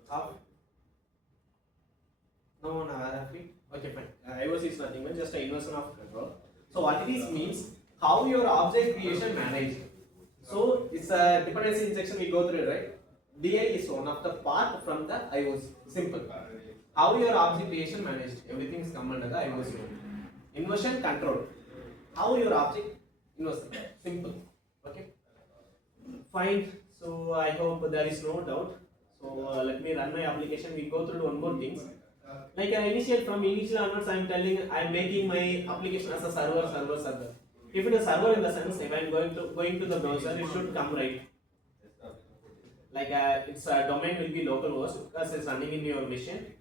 of no one aware of it. Okay, fine. IOC is nothing but just an inversion of control. So what it is means how your object creation managed. So it's a dependency injection we go through it, right? DI is one of the part from the IOC. Simple. How your object creation managed. Everything is come under the IOC. Inversion control. How your object inversion. Simple. Okay. Fine. So I hope there is no doubt. So let me run my application. We go through one more things. Like initial onwards, I am telling I am making my application as a server. If it is server in the sense, if I am going to the browser, it should come right. Like its domain will be localhost because it's running in your machine.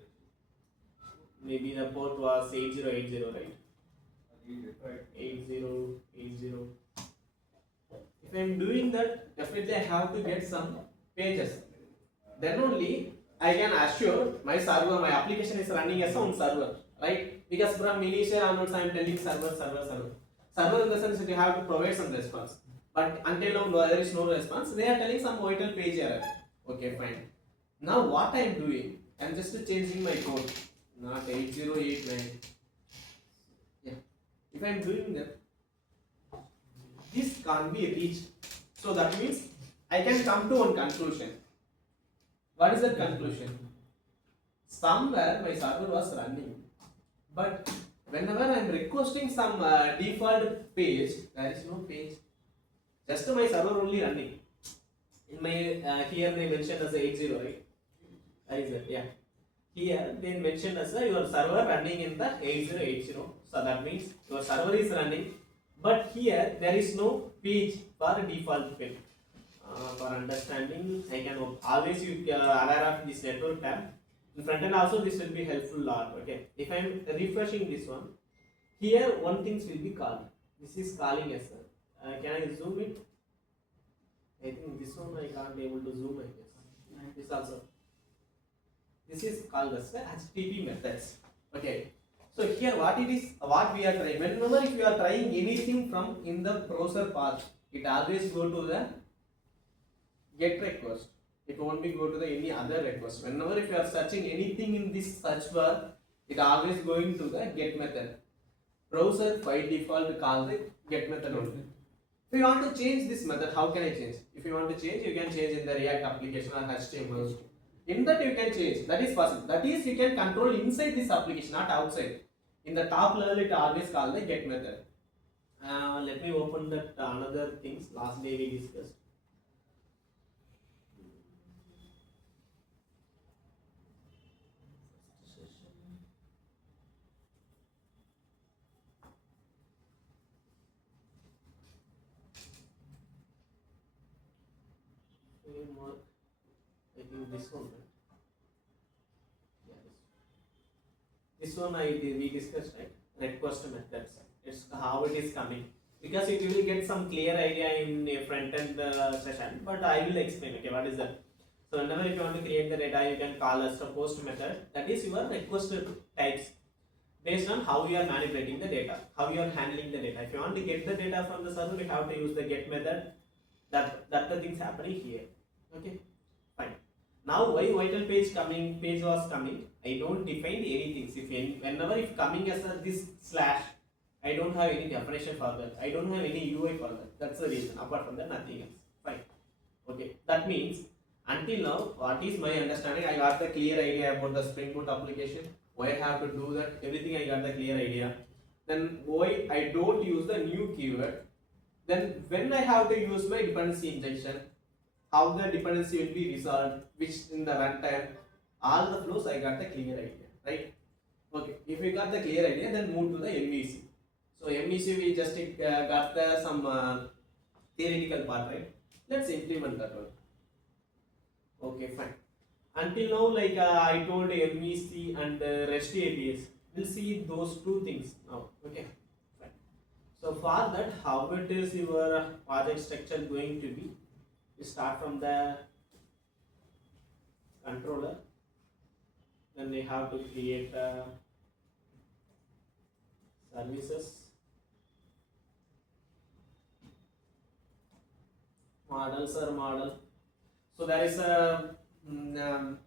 Maybe the port was 8080, right? 8080. If I am doing that, definitely I have to get some pages. Then only I can assure my server, my application is running as on server, right? Because from initial onwards I am telling server. Server in the sense that you have to provide some response. But until now there is no response, they are telling some vital page error. Okay, fine. Now what I am doing, I am just changing my code, not 8089. Yeah. If I am doing that, this can't be reached. So that means I can come to one conclusion. What is that conclusion? Somewhere my server was running, but whenever I am requesting some default page, there is no page. Just my server only running. In my here they mentioned as 80, right? That is it. Yeah. Here they mentioned as your server running in the 8080. So that means your server is running, but here there is no page for default page. For understanding, I can always you aware of this network tab. In front end also this will be helpful lot. Okay, if I am refreshing this one, here one things will be called. This is calling as can I zoom it? I think this one I can't be able to zoom. I guess this also. This is called as HTTP methods. Okay. So here what it is, what we are trying. Whenever if you are trying anything from in the browser path, it always go to the get request. It won't be go to the any other request. Whenever if you are searching anything in this search bar, it always going to the get method. Browser by default call the get method only. If you want to change this method, how can I change? If you want to change, you can change in the React application or HTML. In that you can change. That is possible. That is you can control inside this application, not outside. In the top level, it always call the get method. Let me open that another things last day we discussed. Framework. I think this one, right? Yeah, this one we discussed, right? Request methods. It's how it is coming. Because it will get some clear idea in a front end session, but I will explain. Okay, what is that? So whenever if you want to create the data, you can call as a post method. That is your request types based on how you are manipulating the data, how you are handling the data. If you want to get the data from the server, you have to use the get method. That the things happening here. Okay, fine. Now why vital page was coming? I don't define anything. Whenever if coming as this slash, I don't have any definition for that. I don't have any UI for that. That's the reason. Apart from that, nothing else. Fine. Okay. That means until now, what is my understanding? I got the clear idea about the Spring Boot application. Why I have to do that? Everything I got the clear idea. Then why I don't use the new keyword? Then when I have to use my dependency injection, how the dependency will be resolved, which in the runtime, all the flows I got the clear idea, right? Okay, if we got the clear idea, then move to the MVC. So MVC we just got the some theoretical part, right? Let's implement that one. Okay, fine. Until now, like I told MVC and REST APIs, we'll see those two things now. Okay, fine. So for that, how it is your project structure going to be? We start from the controller, then we have to create services, models or model. So there is a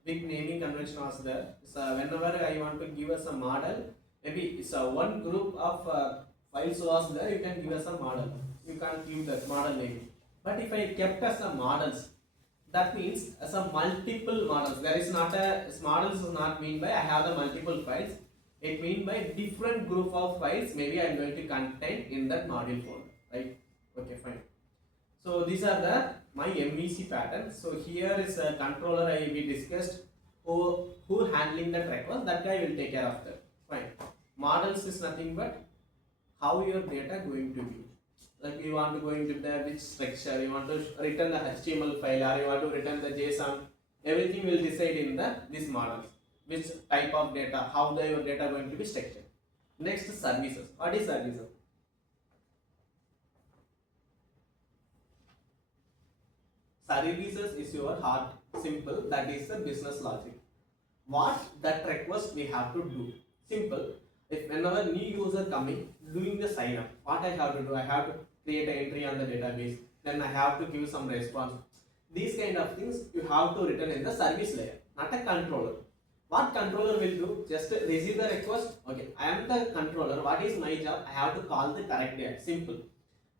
big naming convention was there. So whenever I want to give us a model, maybe it's a one group of files was there, you can give us a model. You can't give that model name. But if I kept as a models, that means as a multiple models. There is not a models is not mean by I have the multiple files. It mean by different group of files. Maybe I am going to contain in that module folder, right? Okay, fine. So these are the my MVC pattern. So here is a controller we discussed who handling that request. That guy will take care of that. Fine. Models is nothing but how your data going to be. Like you want to go into the which structure, you want to return the HTML file or you want to return the JSON, everything will decide in this models, which type of data, how your data going to be structured. Next, services. What is services? Services is your hard, simple, that is the business logic. What that request we have to do? Simple. If whenever new user coming, doing the sign up, what I have to do? I have to create an entry on the database, then I have to give some response. These kind of things you have to return in the service layer, not a controller. What controller will do? Just receive the request. Okay, I am the controller. What is my job? I have to call the correct date. Simple.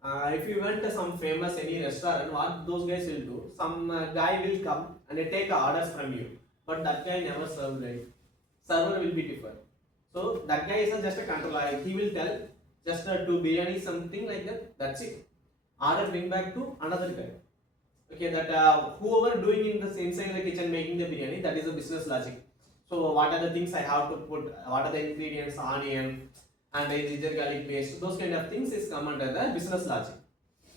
If you went to some famous any restaurant, what those guys will do? Some guy will come and they take orders from you, but that guy never served right. Server will be different. So that guy is just a controller. He will tell just to biryani something like that. That's it. Order bring back to another guy. Okay, that whoever doing in the inside the kitchen making the biryani, that is a business logic. So what are the things I have to put? What are the ingredients? Onion and a ginger garlic paste. Those kind of things is come under the business logic.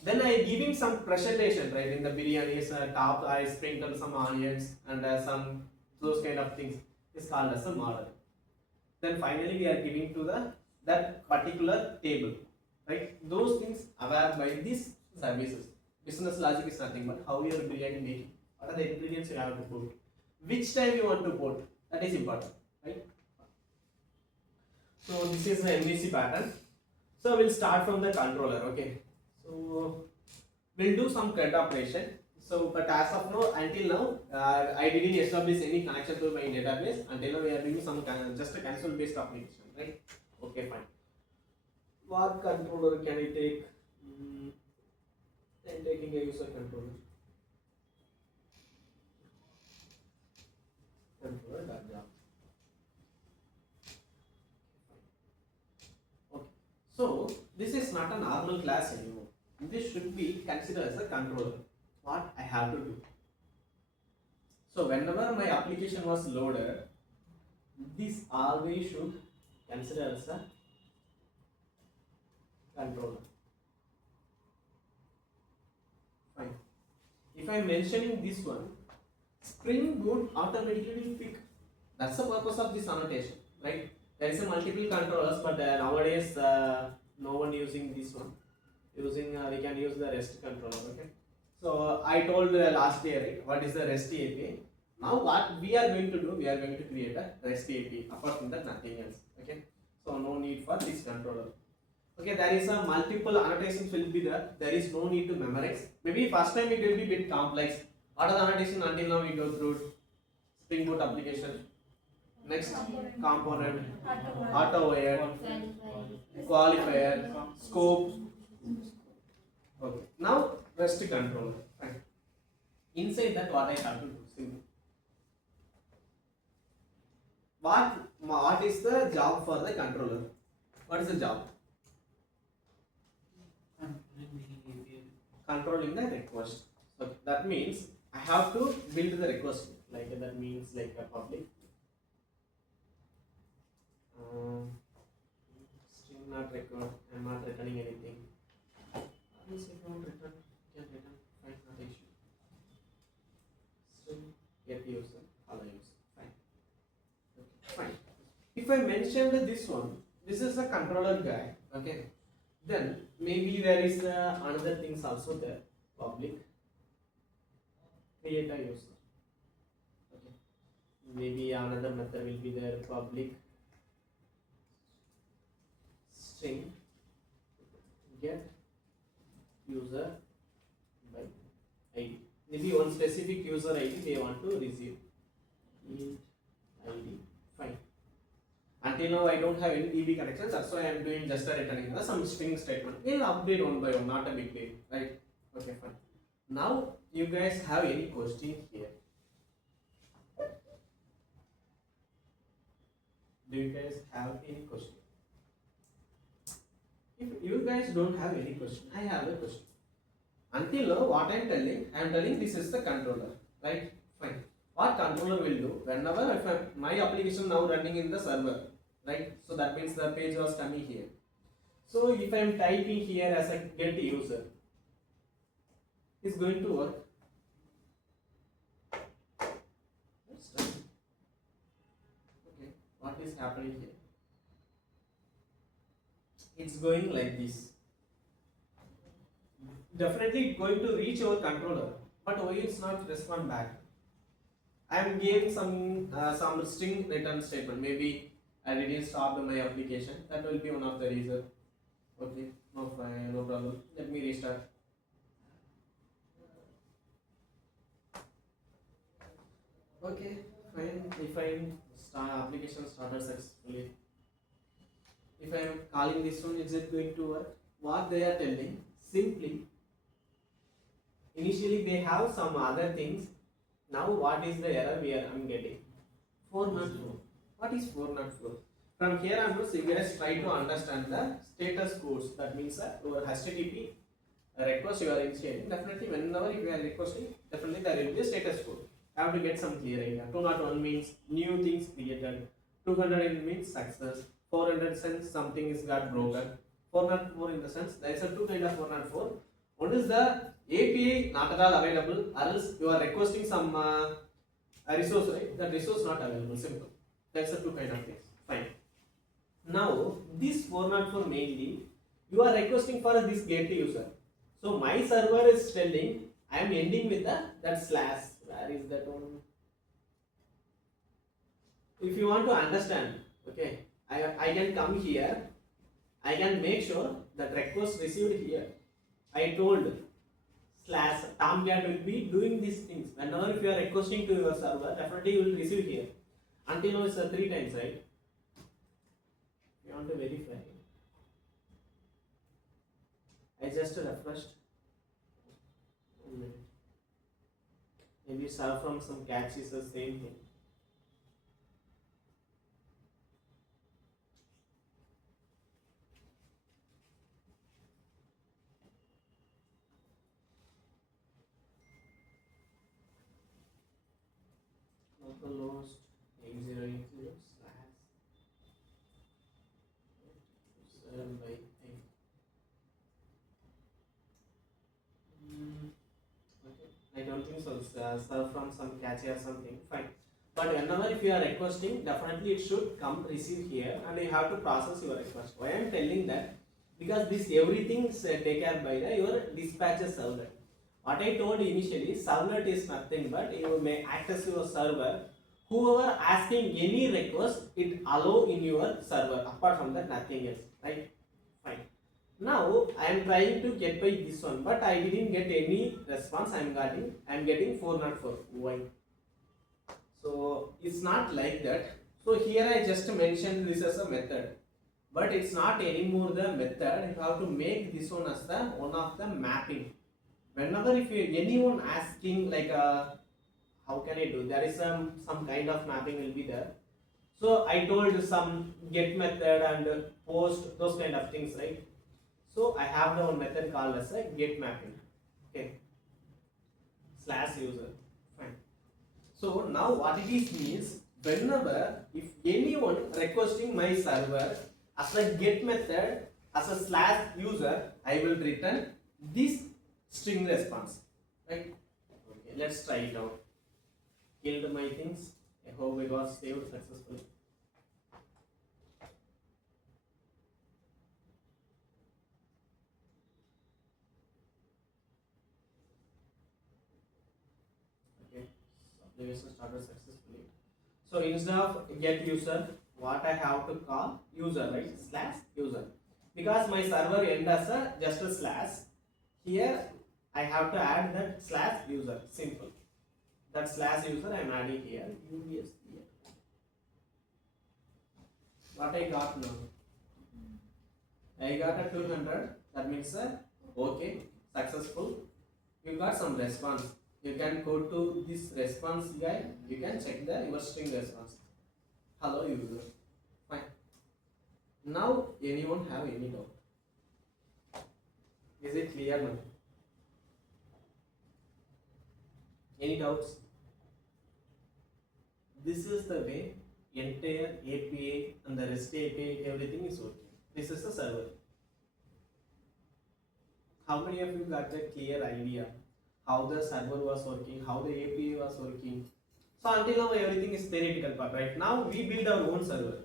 Then I giving some presentation, right? In the biryani, top I sprinkle some onions and some those kind of things is called as a model. Then finally we are giving to that particular table, right? Those things aware by these services. Business logic is nothing but how you are biryani making. What are the ingredients you have to put? Which time you want to put? That is important, right? So this is the MVC pattern. So we'll start from the controller. Okay. So we'll do some CRUD operation. So, but as of now, until now, I didn't establish any connection to my database. Until now, we are doing some just a console based application, right? Okay, fine. What controller can I take? I'm taking a user controller. Controller.java. Okay. So this is not a normal class anymore. This should be considered as a controller. What I have to do? So whenever my application was loaded, this always should consider as a controller. Fine. If I am mentioning this one, Spring Boot automatically will pick. That's the purpose of this annotation, right? There is a multiple controllers, but nowadays no one using this one. Using we can use the REST controller. Okay. So I told last year, right, what is the REST API. Now what we are going to do, we are going to create a REST API. Apart from that, nothing else. Okay. So no need for this controller. Okay, there is a multiple annotations will be there. There is no need to memorize. Maybe first time it will be a bit complex. What are the annotation until now we go through Spring Boot application. Next component, auto wire, qualifier, scope. Okay. Now REST controller. Fine. Inside that, what I have to do? Simple. What is the job for the controller? What is the job? Controlling the request. So that means I have to build the request. Like that means like a public string not record. I'm not returning anything. If you don't return, can return. Fine, not issue. String get user, follow user. Fine. Okay, fine. If I mentioned this one, this is a controller guy. Okay. Then maybe there is another things also there. Public create a user. Okay. Maybe another method will be there. Public string get user by ID. Maybe one specific user ID they want to receive. Int ID. Fine. Until now I don't have any DB connection, that's why I am doing just a returning some string statement. We'll update one by one, not a big deal, right? Okay, fine. Now you guys have any question here? Do you guys have any question? If you guys don't have any question, I have a question. Until now, what I am telling this is the controller, right? Fine. What controller will do whenever if my application now running in the server, right? So that means the page was coming here. So if I am typing here as a get user, it's going to work. That's done. Okay, what is happening here? It's going like this. Definitely going to reach our controller, but why it's not respond back? I am giving some string return statement. Maybe I didn't stop my application. That will be one of the reasons. Okay, no fine, no problem. Let me restart. Okay, fine. If application started successfully. If I am calling this one, is it going to work? What they are telling simply. Initially they have some other things. Now what is the error I'm getting? 404. What is 404? From here onwards, you guys try to understand the status codes. That means your HTTP request you are initiating. Definitely, whenever you are requesting, definitely there will be a status code. You have to get some clear idea. 201 means new things created. 200 means success. 400 sense something is got broken. 404 in the sense there is a two kind of 404. One is the API not at all available, or else you are requesting some resource, right? That resource not available. Simple. That's the two kind of things. Fine. Now this 404 mainly you are requesting for this get user. So my server is telling I am ending with that slash. Where is that one? If you want to understand, okay, I can come here. I can make sure that request received here. I told / slash tomcat will be doing these things. Whenever if you are requesting to your server, definitely you will receive here. Until now it's 3 times, right? You want to verify. I just refreshed. 1 minute. Maybe serve from some cache is the same thing. Localhost 8080 slash 7 by 8. Okay. I don't think so. It's serve from some cache or something. Fine. But whenever if you are requesting, definitely it should come receive here, and you have to process your request. Why I am telling that? Because this everything is taken care by your dispatcher servlet. What I told initially, servlet is nothing but you may access your server. Whoever asking any request, it allow in your server. Apart from that, nothing else. Right? Fine. Now I am trying to get by this one, but I didn't get any response. I am getting 404. Why? So it's not like that. So here I just mentioned this as a method, but it's not anymore the method. You have to make this one as the one of the mapping. Whenever if you, anyone asking like how can I do, there is some kind of mapping will be there. So I told some get method and post, those kind of things, right? So I have the one method called as a get mapping. Okay. Slash user. Fine. So now what it is means, whenever if anyone requesting my server as a get method as a slash user, I will return this string response. Right? Okay, let's try it out. Killed my things. I hope it was saved successfully. Okay, application started successfully. So instead of get user, what I have to call user, right? Slash user. Because my server end as a just a slash. Here I have to add that slash user. Simple. That slash user I am adding here. UBS here. What I got now? I got a 200. That means okay, successful. You got some response. You can go to this response guy. You can check the your string response. Hello user. Fine. Now anyone have any doubt? Is it clear now? Any doubts? This is the way entire API and the REST API, everything is working. This is the server. How many of you got a clear idea how the server was working, how the API was working? So until now everything is theoretical part, right? Now we build our own server.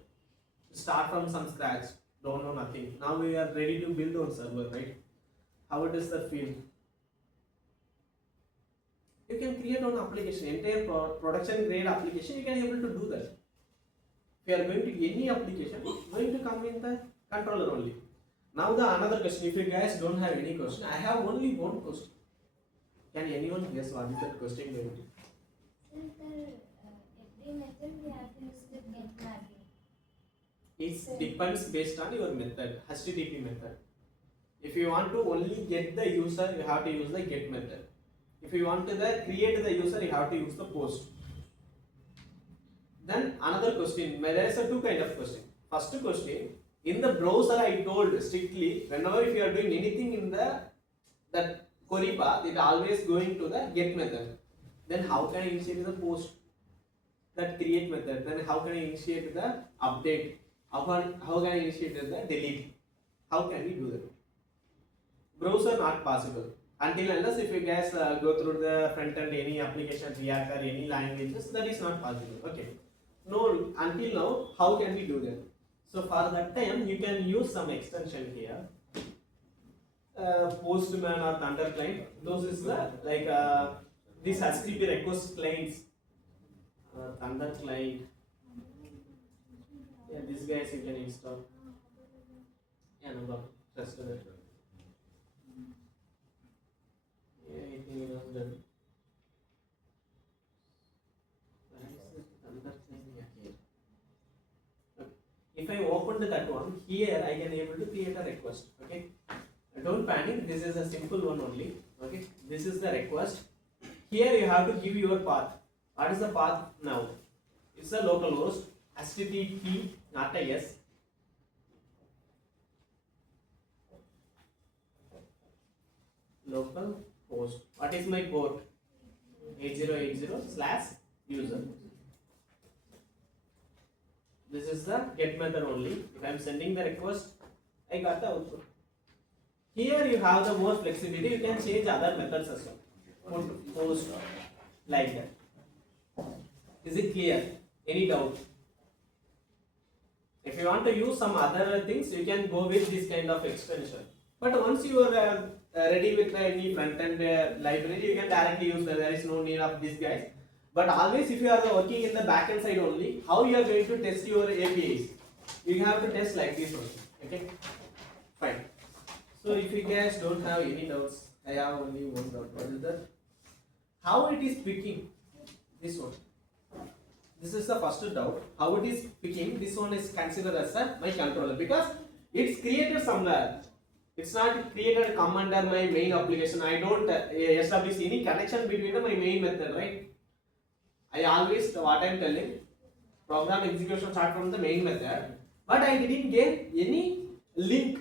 Start from some scratch, don't know nothing. Now we are ready to build our server, right? How it is the feel? You can create an application, entire production grade application, you can able to do that. If you are going to any application, it's going to come in the controller only. Now the another question, if you guys don't have any question, I have only one question. Can anyone guess what is that question going to? Every method we have to use the get mapping. It depends based on your method, HTTP method. If you want to only get the user, you have to use the get method. If you want to create the user, you have to use the post. Then another question, there is a two kind of question. First question, in the browser I told strictly, whenever if you are doing anything in that query path, it always going to the get method. Then how can I initiate the post? That create method. Then how can I initiate the update? How can I initiate the delete? How can we do that? Browser not possible. Until unless if you guys go through the front end, any application, React or any languages, that is not possible. Okay. No, until now, how can we do that? So for that time, you can use some extension here. Postman or Thunder client. Those is the like this HTTP request clients. Thunder client. Yeah, these guys you can install. Yeah, no problem. Just do it. Yeah, if I opened that one, here I can able to create a request. Okay, don't panic, this is a simple one only. Okay, this is the request. Here you have to give your path. What is the path now? It's a localhost, HTTP, not a S. Local host. What is my port? 8080/user. This is the get method only. If I am sending the request, I got the output. Here you have the more flexibility. You can change other methods as well. Put host like that. Is it clear? Any doubt? If you want to use some other things, you can go with this kind of extension. But once you are ready with any front-end library, you can directly use that. There is no need of these guys. But always, if you are working in the backend side only, how you are going to test your APIs? You have to test like this one. Okay, fine. So if you guys don't have any doubts, I have only one doubt. What is that? How it is picking this one? This is the first doubt. How it is picking? This one is considered as my controller because it's created somewhere. It's not created come under my main application. I don't establish any connection between my main method, right? I always what I am telling, program execution start from the main method, but I didn't get any link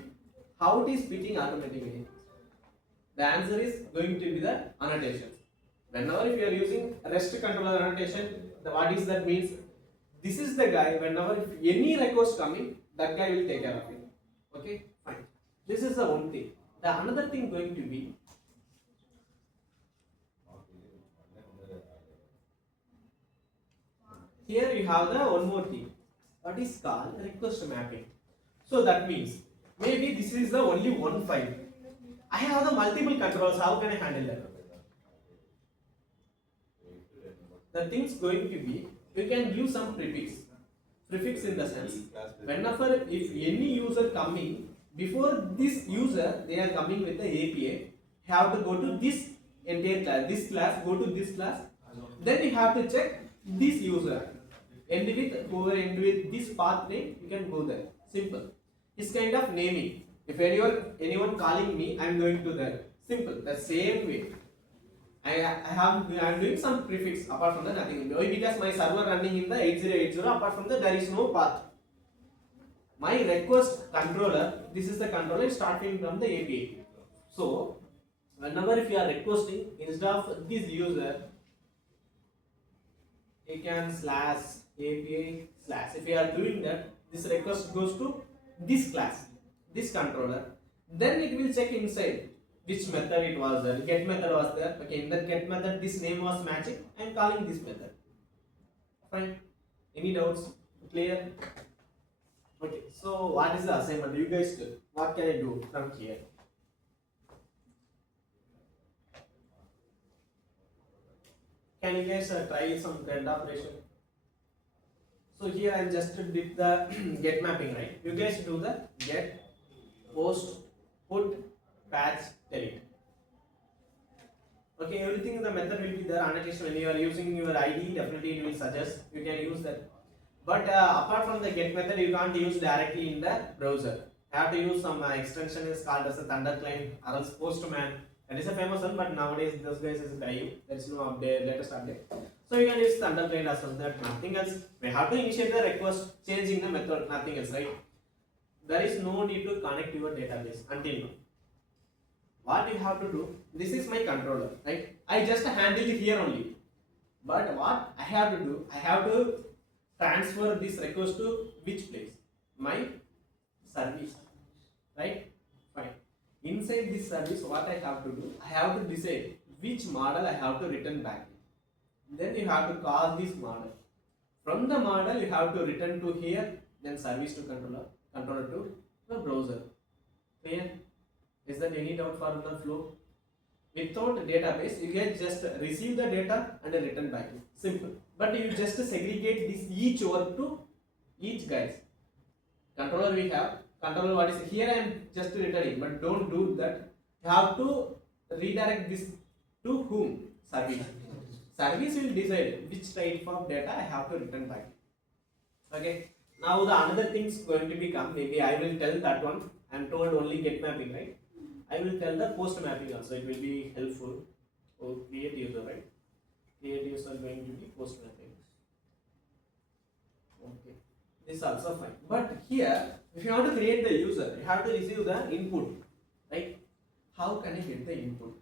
how it is picking automatically. The answer is going to be the annotation. Whenever if you are using REST controller annotation, what is that means? This is the guy. Whenever if any request coming, that guy will take care of it. Okay, fine. This is the one thing. The another thing going to be here you have the one more thing. What is called request mapping. So that means maybe this is the only one file. I have the multiple controls. How can I handle that? The things going to be you can give some prefix. Prefix in the sense whenever if any user coming before this user they are coming with the API, you have to go to this entire class. This class go to this class. Then you have to check this user. End with this path name, you can go there. Simple. It's kind of naming. If anyone calling me, I am going to that. Simple. The same way. I am doing some prefix apart from that nothing. Why? Because my server running in the 8080. Apart from that, there is no path. My request controller. This is the controller starting from the API. So whenever if you are requesting instead of this user, you can / API / if you are doing that, this request goes to this class, this controller. Then it will check inside which method it was there. Get method was there. Okay, in that get method, this name was matching. I am calling this method. Fine. Any doubts? Clear? Okay. So what is the assignment? You guys do. What can I do from here? Can you guys try some trend operation? So here I just did the get mapping, right? You guys do the get, post, put, patch, delete. Okay, everything in the method will be there. Annotation when you are using your ID, definitely it will suggest you can use that. But apart from the get method, you can't use directly in the browser. You have to use some extension is called as a Thunder client or else Postman. That is a famous one, but nowadays those guys is dying. There is no update, latest update. So you can use Thunder client as well. That nothing else. We have to initiate the request, changing the method, nothing else, right? There is no need to connect your database until now. What you have to do? This is my controller, right? I just handle it here only. But what I have to do? I have to transfer this request to which place? My service, right? Fine. Inside this service, what I have to do? I have to decide which model I have to return back. Then you have to call this model. From the model, you have to return to here, then service to controller, controller to the browser. Clear? Is there any doubt for the flow? Without a database, you can just receive the data and return back. Simple. But you just segregate this each work to each guys. Controller we have. Controller what is here I am just returning, but don't do that. You have to redirect this to whom? Service. Service will decide which type of data I have to return back. Okay. Now the another things going to become, maybe I will tell that one. I'm told only get mapping, right? I will tell the post mapping also. It will be helpful. Oh, create user, right? Create user going to be post mapping. Okay, this also fine. But here, if you want to create the user, you have to receive the input, right? How can I get the input?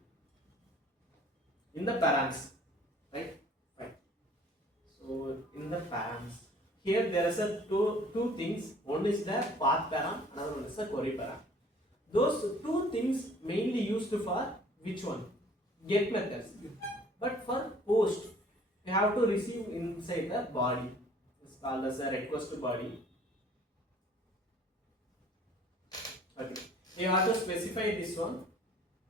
In the params, right? Fine. So in the params, here there is a two things. One is the path param, another one is the query param. Those two things mainly used for which one? Get methods. But for post, you have to receive inside the body. It's called as a request body. Okay. You have to specify this one.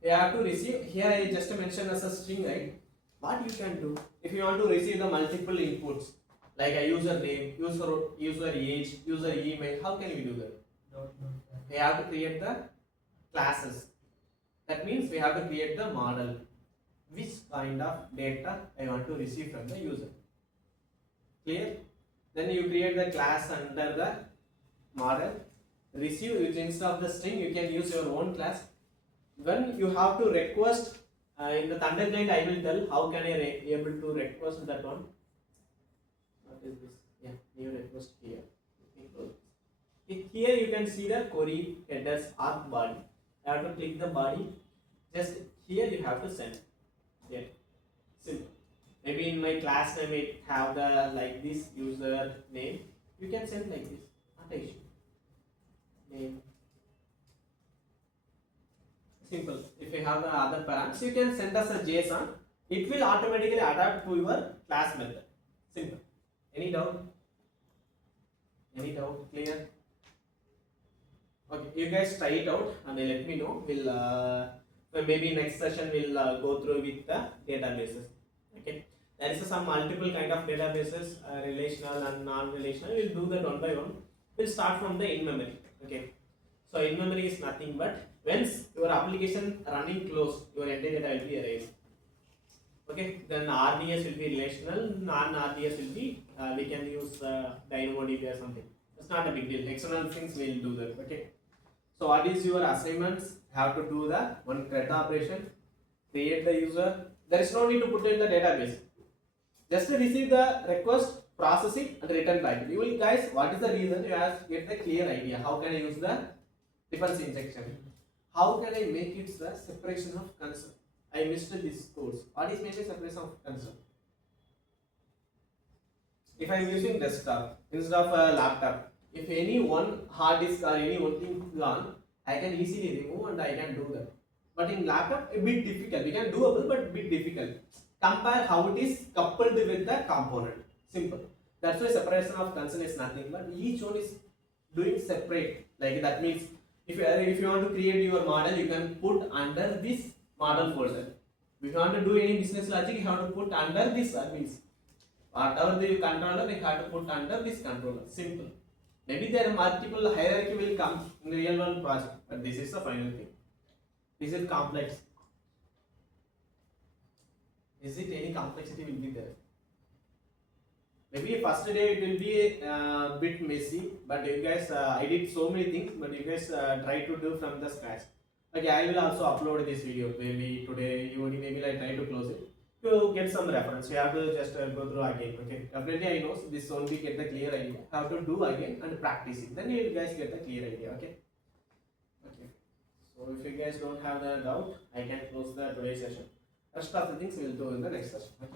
You have to receive. Here I just mentioned as a string, right? What you can do if you want to receive the multiple inputs like a user name, user age, user email. How can we do that? We have to create the classes. That means we have to create the model. Which kind of data I want to receive from the user. Clear? Then you create the class under the model. Receive instead of the string, you can use your own class. When you have to request in the Thunder client, I will tell how can I able to request that one. What is this? Yeah, new request here. Here you can see the query headers or body. I have to click the body. Just here you have to send. Yeah, simple. Maybe in my class name it have the like this user name. You can send like this. Not an issue. Name. Simple. If you have the other params, you can send us a JSON. It will automatically adapt to your class method. Simple. Any doubt? Any doubt? Clear? Okay, you guys try it out and let me know. We'll maybe next session we'll go through with the databases. Okay, there is some multiple kind of databases, relational and non-relational. We'll do that one by one. We'll start from the in memory. Okay, so in memory is nothing but once your application running close, your entire data will be erased. Okay, then RDS will be relational, non-RDS will be we can use DynamoDB or something. It's not a big deal. External things we'll do that. Okay. So what is your assignments? Have to do the one CRED operation, create the user. There is no need to put in the database. Just to receive the request, process it and return back. You will guys, what is the reason? You have to get the clear idea. How can I use the dependency injection? How can I make it the separation of concern? I missed this course. What is mainly separation of concern? If I am using desktop instead of a laptop, if any one hard disk or any one thing gone, I can easily remove and I can do that. But in laptop, a bit difficult. We can doable, but a bit difficult. Compare how it is coupled with the component. Simple. That's why separation of concern is nothing, but each one is doing separate. Like that means if you want to create your model, you can put under this model folder. If you want to do any business logic, you have to put under this admins. Whatever the controller, they have to put under this controller. Simple. Maybe there are multiple hierarchy will come in the real world project, but this is the final thing. Is it complex? Is it any complexity will be there? Maybe first day it will be a bit messy, but you guys, I did so many things, but you guys try to do from the scratch. Okay, I will also upload this video maybe today. Maybe I try to close it. To get some reference, you have to just go through again. Okay, definitely I know this only get the clear idea. Have to do again and practice it. Then you guys get the clear idea. Okay. Okay. So if you guys don't have the doubt, I can close the today's session. Rest of the things we will do in the next session. Okay?